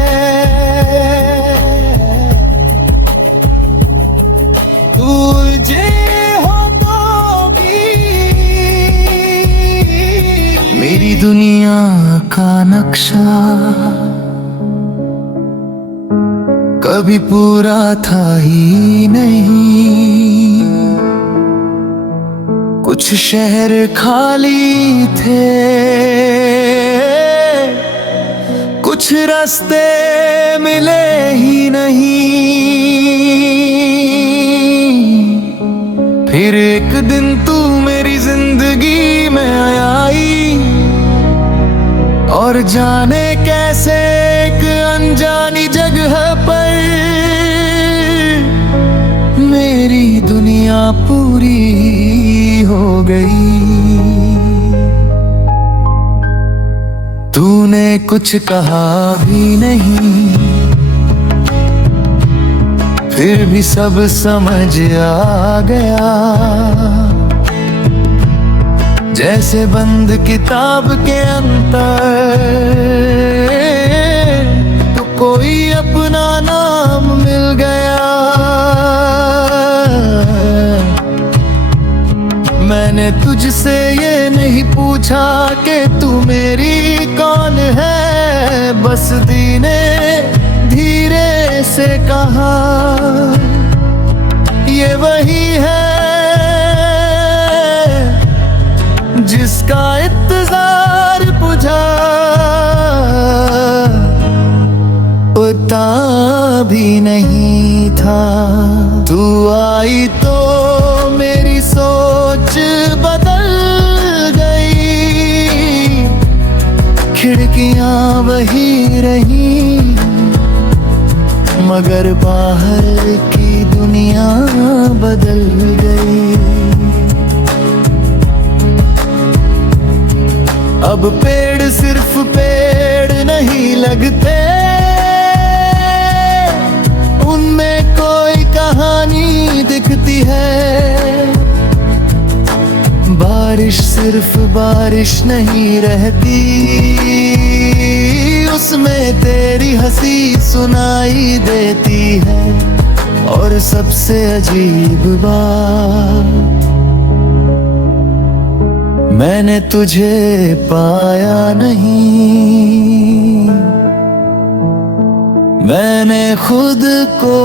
तुझे हो तो भी मेरी दुनिया का नक्शा कभी पूरा था ही नहीं, कुछ शहर खाली थे, कुछ रास्ते मिले ही नहीं। फिर एक दिन तू मेरी जिंदगी में आई, और जाने कैसे एक अनजानी जगह पर मेरी दुनिया पूरी हो गई। तूने कुछ कहा भी नहीं, फिर भी सब समझ आ गया, जैसे बंद किताब के अंदर तो कोई अपना नाम मिल गया। मैंने तुझसे ये नहीं पूछा कि तू मेरी कौन है, बस दी ने धीरे से कहा ये वही है जिसका इंतजार बुझा, पता भी नहीं था। तू आई तो मेरी सोच बदल गई, खिड़कियां वही रही, मगर बाहर की दुनिया बदल गई। अब पेड़ सिर्फ पेड़ नहीं लगते, उनमें कोई कहानी दिखती है। बारिश सिर्फ बारिश नहीं रहती, उसमें तेरी हंसी सुनाई देती है। और सबसे अजीब बात मैंने तुझे पाया नहीं, मैंने खुद को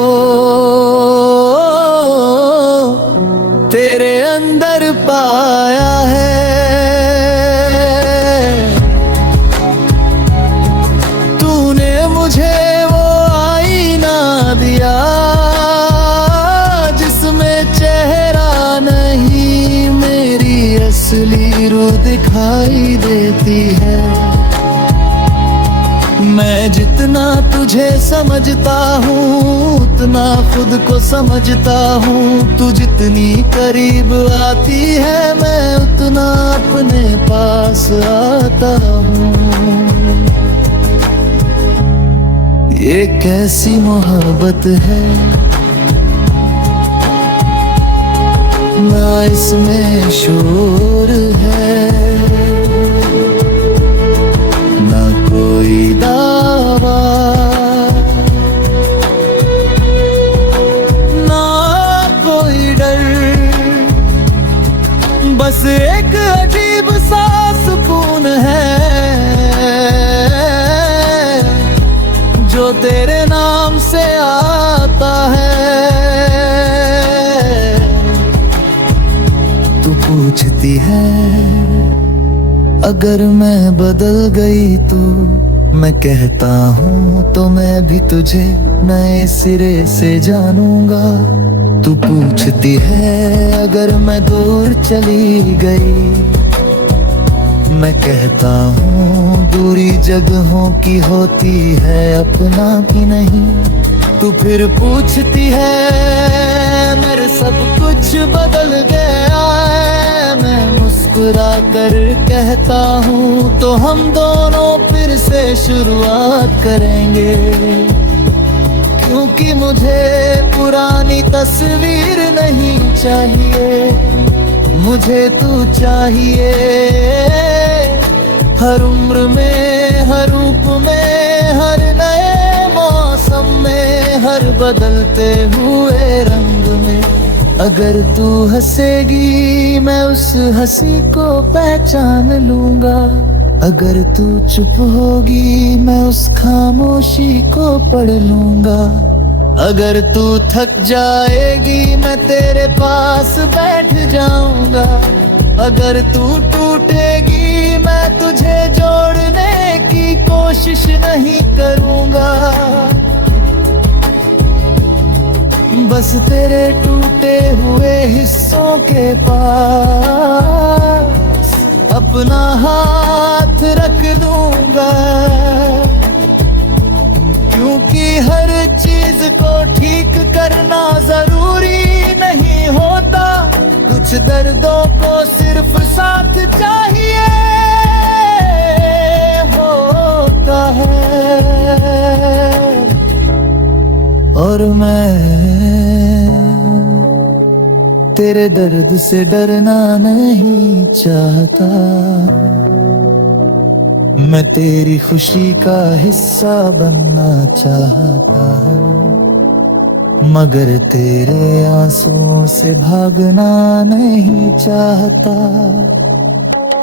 तेरे अंदर पाया है। तूने मुझे वो आईना दिया जिसमें चेहरा नहीं, मेरी असली रूह दिखाई देती है। मैं जितना तुझे समझता हूँ उतना खुद को समझता हूँ। तू जितनी करीब आती है मैं उतना अपने पास आता हूँ। ये कैसी मोहब्बत है, ना इसमें शोर है ना कोई दावा, ना कोई डर, बस एक अजीब सा सुकून है जो तेरे नाम से आता है। तू पूछती है अगर मैं बदल गई तो, मैं कहता हूँ तो मैं भी तुझे नए सिरे से जानूंगा। तू पूछती है अगर मैं दूर चली गई, मैं कहता हूँ दूरी जगहों की होती है अपना की नहीं। तू फिर पूछती है मेरे सब कुछ बदल गया है, मैं मुस्कुरा कर कहता हूँ तो हम दोनों फिर से शुरुआत करेंगे। क्योंकि मुझे पुरानी तस्वीर नहीं चाहिए, मुझे तू चाहिए हर उम्र में, हर रूप में, हर नए मौसम में, हर बदलते हुए रंग में। अगर तू हंसेगी मैं उस हंसी को पहचान लूंगा, अगर तू चुप होगी मैं उस खामोशी को पढ़ लूंगा। अगर तू थक जाएगी मैं तेरे पास बैठ जाऊंगा, अगर तू टूटेगी मैं तुझे जोड़ने की कोशिश नहीं करूंगा। बस तेरे टूटे हुए हिस्सों के पास अपना हाथ रख दूंगा। क्योंकि हर चीज को ठीक करना जरूरी नहीं होता, कुछ दर्दों को सिर्फ साथ चाहिए होता है। और मैं तेरे दर्द से डरना नहीं चाहता, मैं तेरी खुशी का हिस्सा बनना चाहता हूँ, मगर तेरे आंसुओं से भागना नहीं चाहता।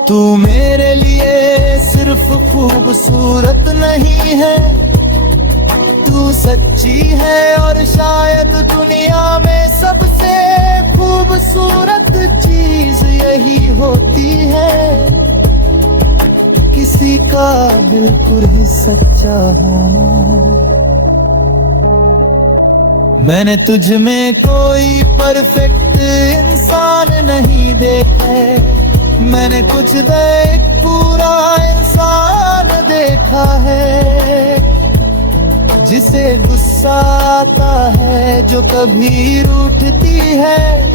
तू मेरे लिए सिर्फ खूबसूरत नहीं है, तू सच्ची है और शायद दुनिया में सबसे खूबसूरत चीज यही होती है, किसी का बिल्कुल ही सच्चा होना। मैंने तुझ में कोई परफेक्ट इंसान नहीं देखा है, मैंने कुछ एक पूरा इंसान देखा है, जिसे गुस्सा आता है, जो कभी रूठती है,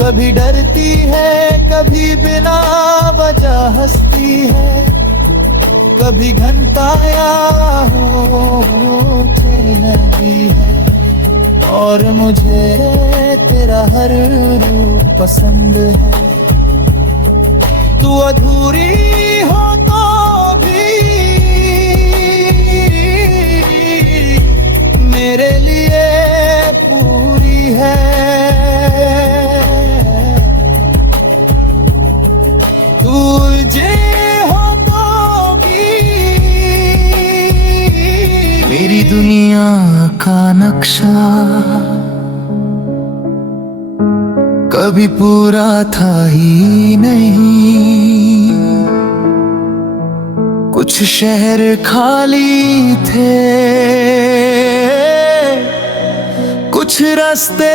कभी डरती है, कभी बिना वजह हंसती है, कभी घंटा या होठे लगी है। और मुझे तेरा हर रूप पसंद है, तू अधूरी हो तो भी मेरे लिए पूरी है। नशा कभी पूरा था ही नहीं। कुछ शहर खाली थे, कुछ रास्ते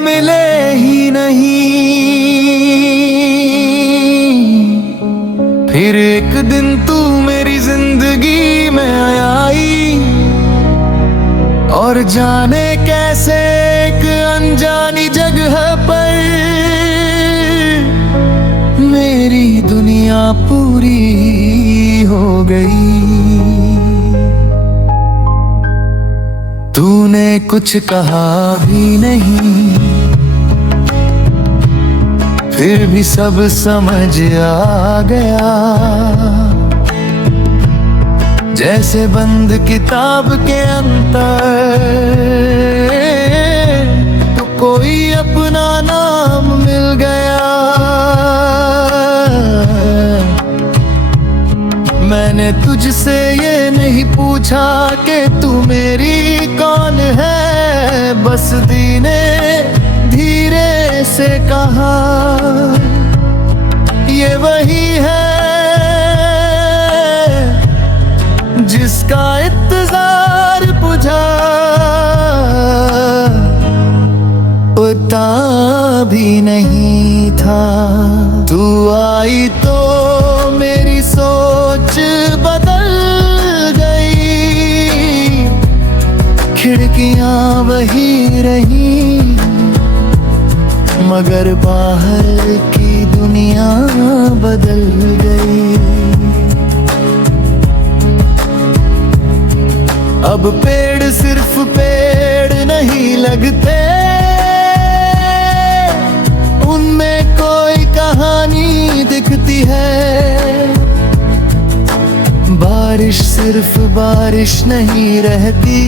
मिले ही नहीं। फिर एक दिन तू मेरी जिंदगी में आई, और जाने कैसे एक अनजानी जगह पर मेरी दुनिया पूरी हो गई। तूने कुछ कहा भी नहीं, फिर भी सब समझ आ गया। जैसे बंद किताब के अंदर तो कोई अपना नाम मिल गया। मैंने तुझसे ये नहीं पूछा कि तू मेरी कौन है, बस दी ने धीरे से कहा ये वही है जिसका इंतजार बुझा। पता भी नहीं था तू आई तो मेरी सोच बदल गई। खिड़कियां वही रही, मगर बाहर की दुनिया बदल गई। अब पेड़ सिर्फ पेड़ नहीं लगते, उनमें कोई कहानी दिखती है। बारिश सिर्फ बारिश नहीं रहती,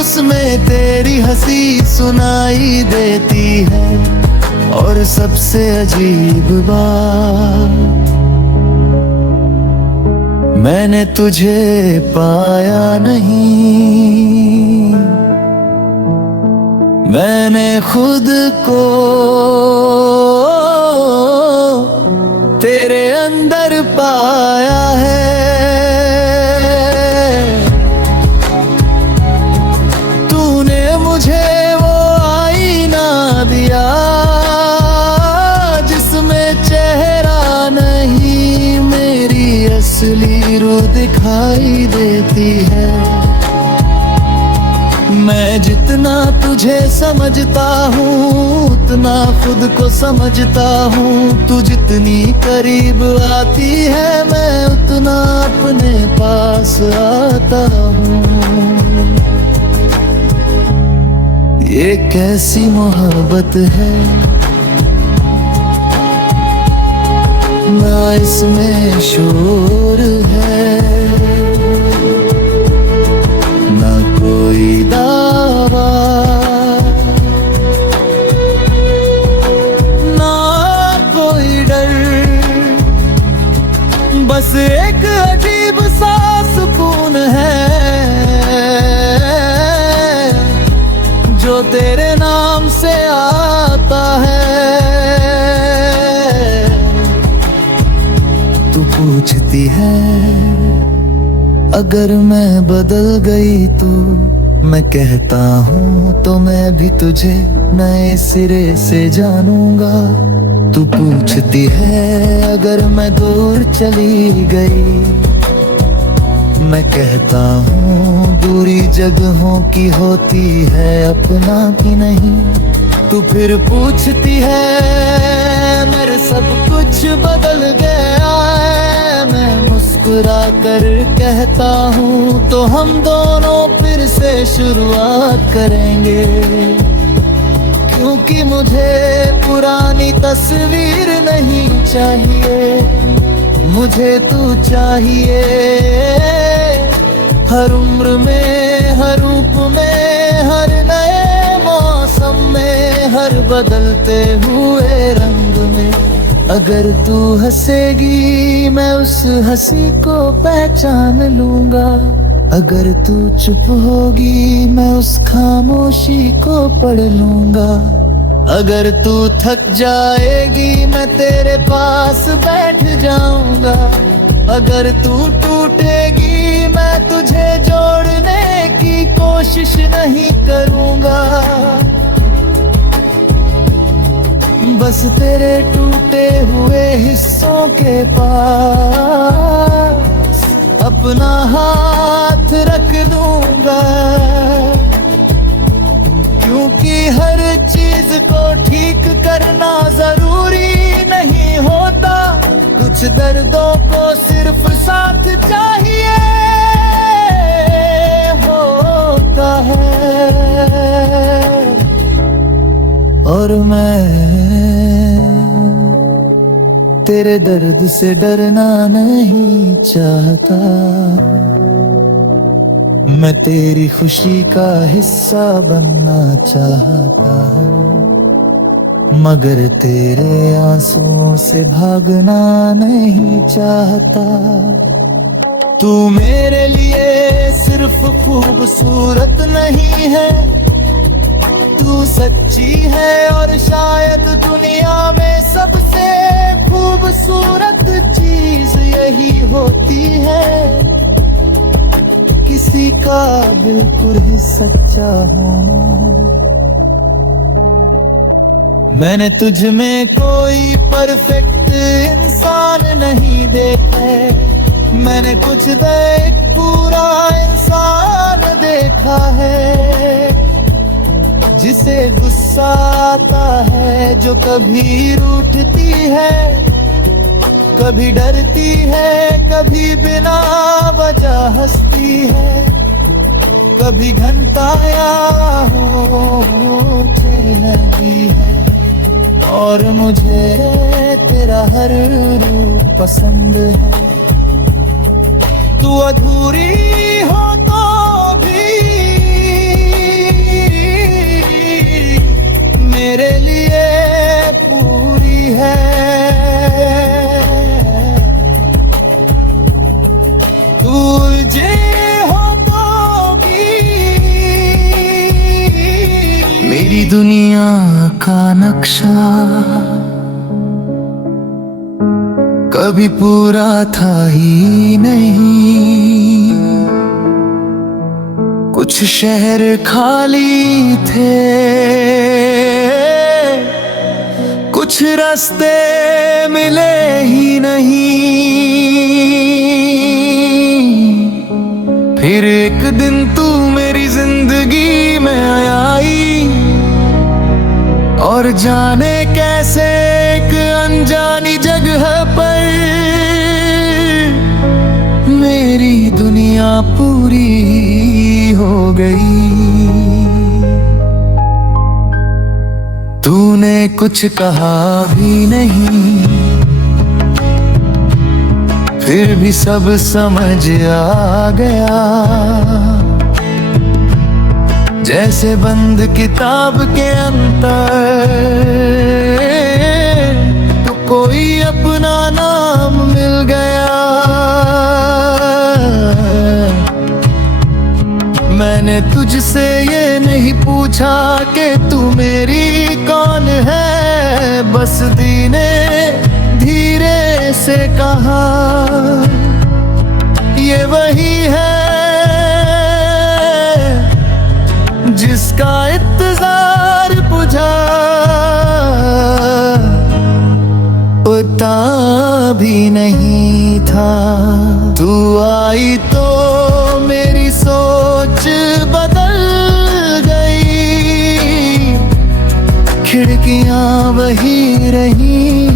उसमें तेरी हंसी सुनाई देती है। और सबसे अजीब बात, मैंने तुझे पाया नहीं, मैंने खुद को तेरे अंदर पाया है। तूने मुझे वो आईना दिया जिसमें चेहरा नहीं, मेरी असली रूह दिखाई देती है। मैं जितना तुझे समझता हूँ उतना खुद को समझता हूँ। तू जितनी करीब आती है मैं उतना अपने पास आता हूँ। ये कैसी मोहब्बत है, ना इसमें शोर है, ना कोई दावा, ना कोई डर। बस एक अजीब सा सुकून है जो तेरे नाम से आता है। तू पूछती है अगर मैं बदल गई तो मैं कहता हूँ तो मैं भी तुझे नए सिरे से जानूंगा। तू पूछती है अगर मैं दूर चली गई, मैं कहता हूँ दूरी जगहों की होती है अपना की नहीं। तू फिर पूछती है मेरे सब कुछ बदल गया है, मैं मुस्कुरा कर कहता हूँ तो हम दोनों फिर से शुरुआत करेंगे। क्योंकि मुझे पुरानी तस्वीर नहीं चाहिए, मुझे तू चाहिए हर उम्र में, हर रूप में, हर नए मौसम में, हर बदलते हुए रंग में। अगर तू हंसेगी मैं उस हंसी को पहचान लूंगा, अगर तू चुप होगी मैं उस खामोशी को पढ़ लूंगा। अगर तू थक जाएगी मैं तेरे पास बैठ जाऊंगा। अगर तू टूटेगी मैं तुझे जोड़ने की कोशिश नहीं करूंगा। बस तेरे टूटे हुए हिस्सों के पास अपना हाथ रख दूंगा। क्योंकि हर चीज को ठीक करना जरूरी नहीं होता, कुछ दर्दों को सिर्फ साथ चाहिए होता है। और मैं तेरे दर्द से डरना नहीं चाहता, मैं तेरी खुशी का हिस्सा बनना चाहता हूँ, मगर तेरे आंसुओं से भागना नहीं चाहता। तू मेरे लिए सिर्फ खूबसूरत नहीं है, तू सच्ची है और शायद दुनिया में सबसे खूबसूरत चीज यही होती है, किसी का बिल्कुल ही सच्चा होना। मैंने तुझ में कोई परफेक्ट इंसान नहीं देखा, मैंने कुछ एक पूरा इंसान देखा है, जिसे गुस्सा आता है, जो कभी रूठती है, कभी डरती है, कभी बिना वजह हंसती है, कभी घंटा या होठे लगी है। और मुझे तेरा हर रूप पसंद है, तू अधूरी हो तो भी मेरे लिए पूरी है। तुझे हो तो भी मेरी दुनिया का नक्शा कभी पूरा था ही नहीं, कुछ शहर खाली थे, कुछ रास्ते मिले ही नहीं। फिर एक दिन तू मेरी जिंदगी में आई, और जाने कैसे एक अनजानी जगह पर मेरी दुनिया पूरी हो गई। तूने कुछ कहा भी नहीं, फिर भी सब समझ आ गया, जैसे बंद किताब के अंदर तो कोई अपना नाम मिल गया। मैंने तुझसे ये नहीं पूछा कि तू मेरी कौन है, बस दी ने धीरे से कहा ये वही है जिसका इंतजार बुझा, पता भी नहीं था। तू आई तो मेरी सोच बदल गई, खिड़कियां वही रही,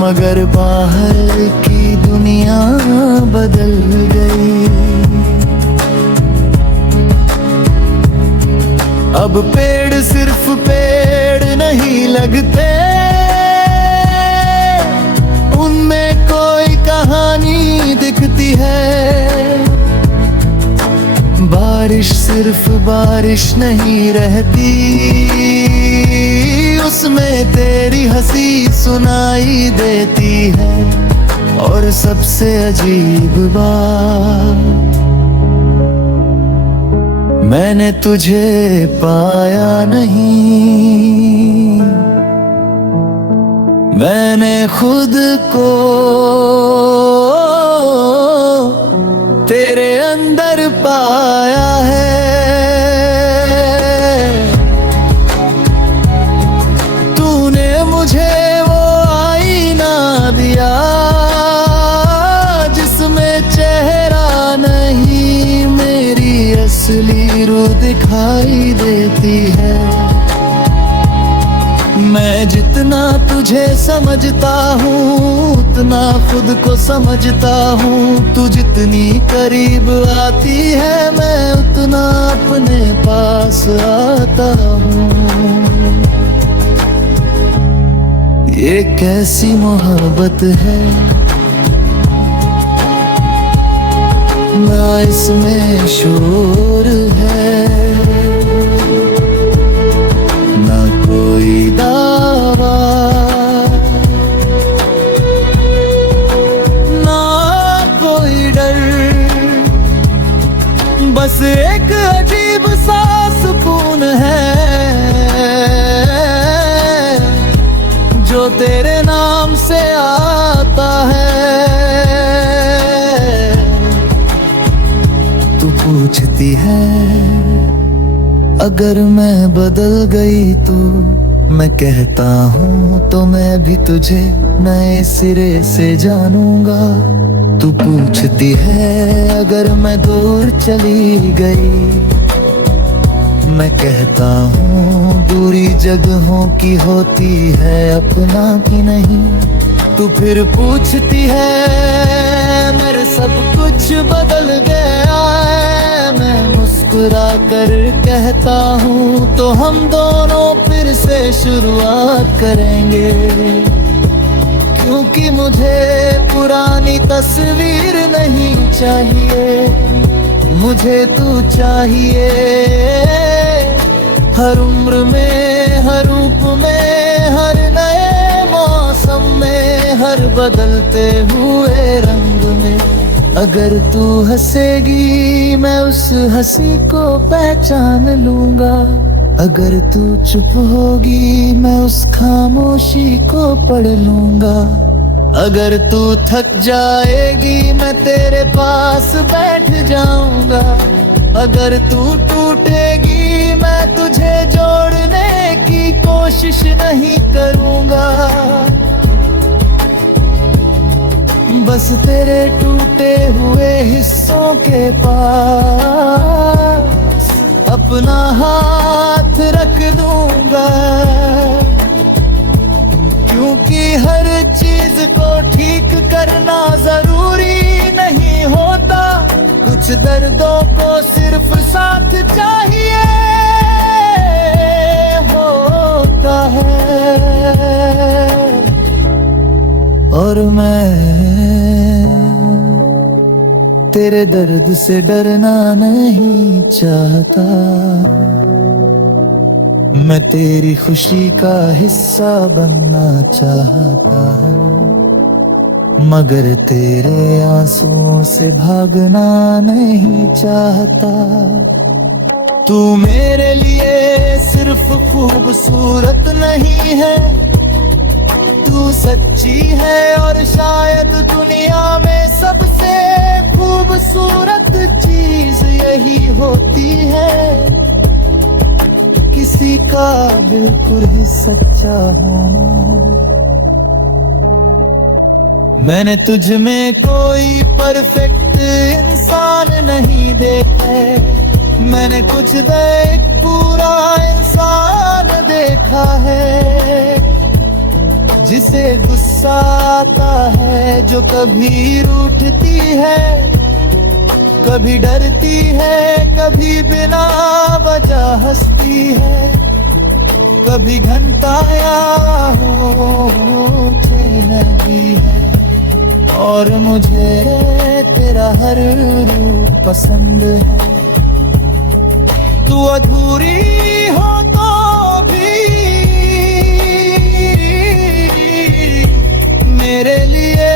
मगर बाहर की दुनिया बदल गई। अब पेड़ सिर्फ पेड़ नहीं लगते, उनमें कोई कहानी दिखती है। बारिश सिर्फ बारिश नहीं रहती, उसमें तेरी हंसी सुनाई देती है। और सबसे अजीब बात, मैंने तुझे पाया नहीं, मैंने खुद को तेरे अंदर पाया है। तूने मुझे वो आईना दिया जिसमें चेहरा नहीं, मेरी असली रूह दिखाई देती है। मैं जितना तुझे समझता हूँ उतना खुद को समझता हूँ, तू जितनी करीब आती है मैं उतना अपने पास आता हूँ। ये कैसी मोहब्बत है, ना इसमें शोर है, ना कोई दावा, ना कोई डर, बस एक अजीब सा सुकून है जो तेरे नाम से आता है। तू पूछती है अगर मैं बदल गई तो, मैं कहता हूँ तो मैं भी तुझे नए सिरे से जानूंगा। तू पूछती है अगर मैं दूर चली गई, मैं कहता हूँ दूरी जगहों की होती है अपना की नहीं। तू फिर पूछती है मेरे सब कुछ बदल गया है, मैं मुस्कुरा कर कहता हूँ तो हम दोनों फिर से शुरुआत करेंगे, क्योंकि मुझे पुरानी तस्वीर नहीं चाहिए, मुझे तू चाहिए हर उम्र में, हर रूप में, हर नए मौसम में, हर बदलते हुए रंग में। अगर तू हंसेगी मैं उस हंसी को पहचान लूंगा, अगर तू चुप होगी मैं उस खामोशी को पढ़ लूंगा, अगर तू थक जाएगी मैं तेरे पास बैठ जाऊंगा, अगर तू टूटेगी मैं तुझे जोड़ने की कोशिश नहीं करूंगा, बस तेरे टूटे हुए हिस्सों के पास अपना हाथ रख दूंगा, क्योंकि हर चीज को ठीक करना जरूरी नहीं होता, कुछ दर्दों को सिर्फ साथ चाहिए होता है। और मैं तेरे दर्द से डरना नहीं चाहता, मैं तेरी खुशी का हिस्सा बनना चाहता हूँ, मगर तेरे आंसुओं से भागना नहीं चाहता। तू मेरे लिए सिर्फ खूबसूरत नहीं है, तू सच्ची है और शायद दुनिया में सबसे खूबसूरत चीज यही होती है, किसी का बिल्कुल ही सच्चा होना। मैंने तुझ में कोई परफेक्ट इंसान नहीं देखा है, मैंने कुछ एक पूरा इंसान देखा है, जिसे गुस्सा आता है, जो कभी रूठती है, कभी डरती है, कभी बिना वजह हंसती है, कभी घंटा या होठे लगी है, और मुझे तेरा हर रूप पसंद है। तू अधूरी हो तो भी मेरे लिए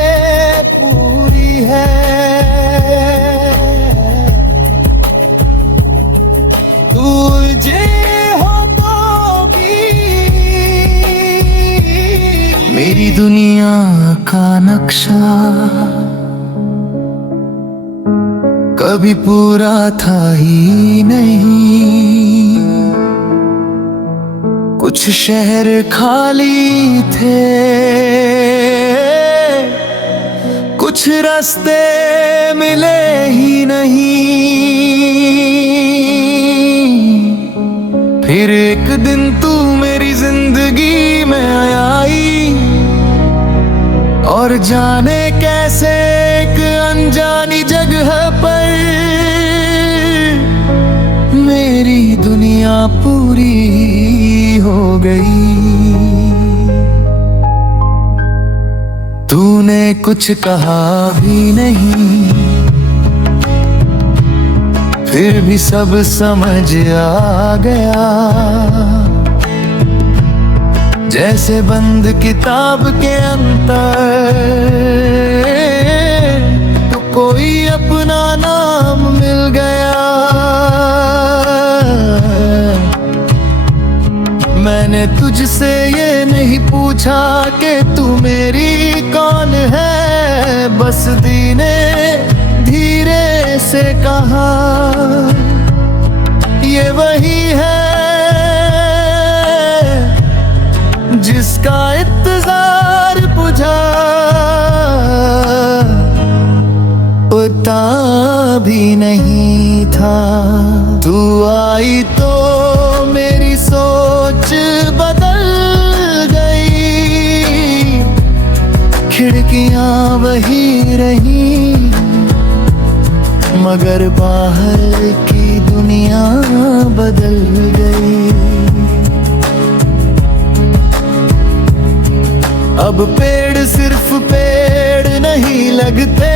जे हो तो भी मेरी दुनिया का नक्शा कभी पूरा था ही नहीं। कुछ शहर खाली थे, कुछ रास्ते मिले ही नहीं। फिर एक दिन तू मेरी जिंदगी में आई, और जाने कैसे एक अनजानी जगह पर मेरी दुनिया पूरी हो गई। तूने कुछ कहा भी नहीं, फिर भी सब समझ आ गया। जैसे बंद किताब के अंदर तो कोई अपना नाम मिल गया। मैंने तुझसे ये नहीं पूछा कि तू मेरी कौन है, बस दी ने धीरे से कहा ये वही है जिसका इंतजार बुझा। पता भी नहीं था तू आई तो मेरी सोच बदल गई। खिड़कियां वही रही, मगर बाहर की दुनिया बदल गई। अब पेड़ सिर्फ पेड़ नहीं लगते,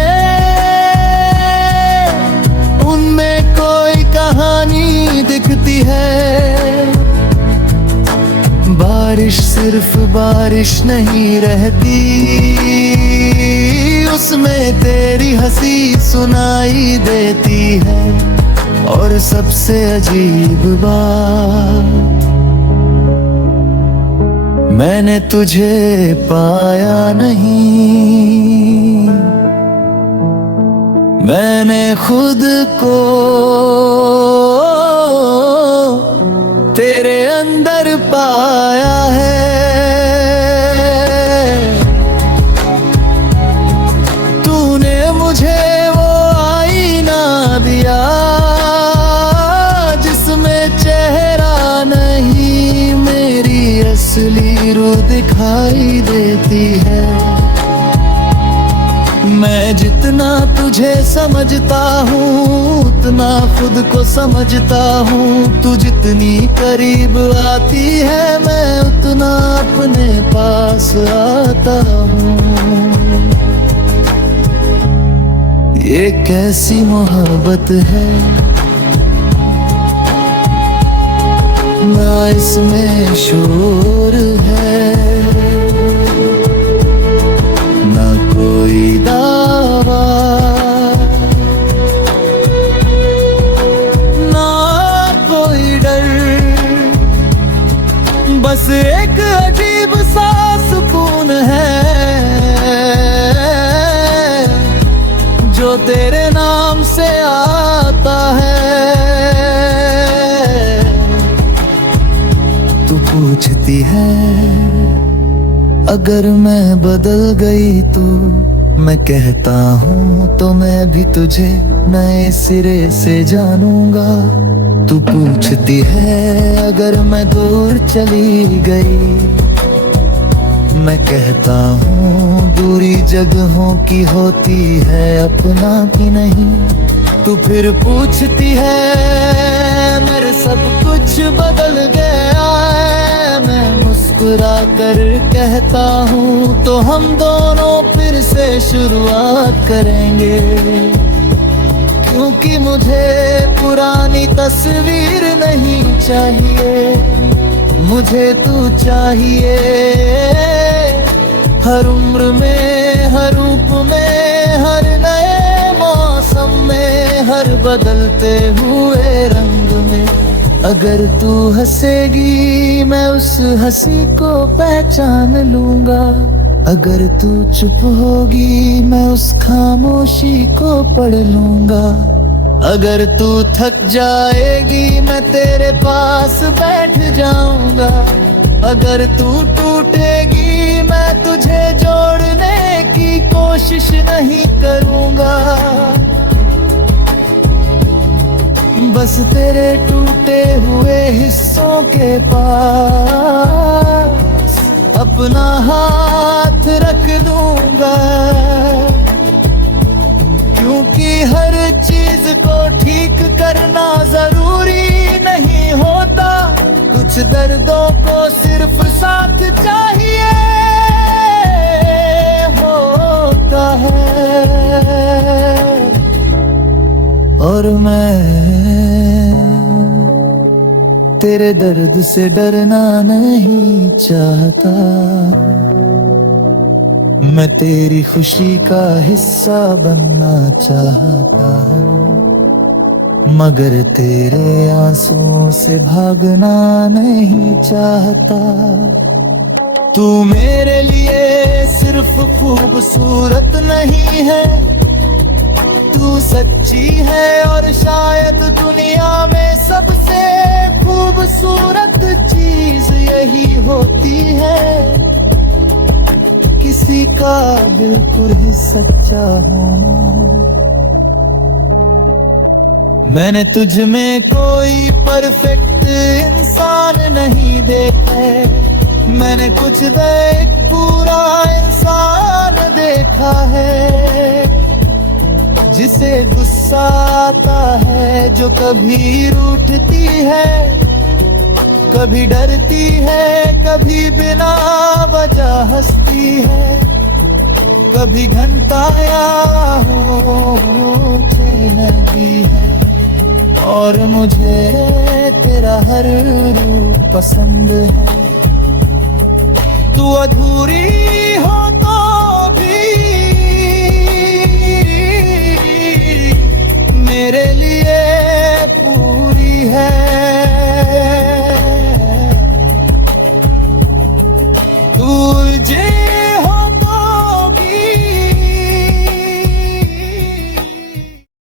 उनमें कोई कहानी दिखती है। बारिश सिर्फ बारिश नहीं रहती, उसमें तेरी हंसी सुनाई देती है। और सबसे अजीब बात, मैंने तुझे पाया नहीं, मैंने खुद को तेरे अंदर पाया है। तूने मुझे वो आईना दिया जिसमें चेहरा नहीं, मेरी असली रूह दिखाई देती है। मैं जितना तुझे समझता हूँ उतना खुद को समझता हूँ। तू जितनी करीब आती है मैं उतना अपने पास आता हूँ। ये कैसी मोहब्बत है, ना इसमें शोर है, ना कोई दावा, ना कोई डर। बस एक अजीब सा सुकून है जो तेरे नाम से आता है। तू पूछती है अगर मैं बदल गई तो मैं कहता हूँ तो मैं भी तुझे नए सिरे से जानूंगा। तू पूछती है अगर मैं दूर चली गई, मैं कहता हूँ दूरी जगहों की होती है अपना की नहीं। तू फिर पूछती है मेरे सब कुछ बदल गया है, मैं मुस्कुरा कर कहता हूँ तो हम दोनों फिर से शुरुआत करेंगे। क्योंकि मुझे पुरानी तस्वीर नहीं चाहिए, मुझे तू चाहिए। हर उम्र में, हर रूप में, हर नए मौसम में, हर बदलते हुए रंग में। अगर तू हंसेगी मैं उस हंसी को पहचान लूंगा, अगर तू चुप होगी मैं उस खामोशी को पढ़ लूंगा, अगर तू थक जाएगी मैं तेरे पास बैठ जाऊंगा, अगर तू टूटेगी मैं तुझे जोड़ने की कोशिश नहीं करूंगा। बस तेरे टूटे हुए हिस्सों के पास अपना हाथ रख दूंगा, क्योंकि हर चीज को ठीक करना जरूरी नहीं होता, कुछ दर्दों को सिर्फ साथ चाहिए होता है। और मैं तेरे दर्द से डरना नहीं चाहता, मैं तेरी खुशी का हिस्सा बनना चाहता हूँ, मगर तेरे आंसुओं से भागना नहीं चाहता। तू मेरे लिए सिर्फ खूबसूरत नहीं है, तू सच्ची है और शायद दुनिया में सबसे खूबसूरत चीज यही होती है, किसी का बिल्कुल ही सच्चा होना। मैंने तुझ में कोई परफेक्ट इंसान नहीं देखा है, मैंने कुछ एक पूरा इंसान देखा है, जिसे गुस्सा आता है, जो कभी रूठती है, कभी डरती है, कभी बिना वजह हंसती है, कभी घंटा या होठे लगी है। और मुझे तेरा हर रूप पसंद है, तू अधूरी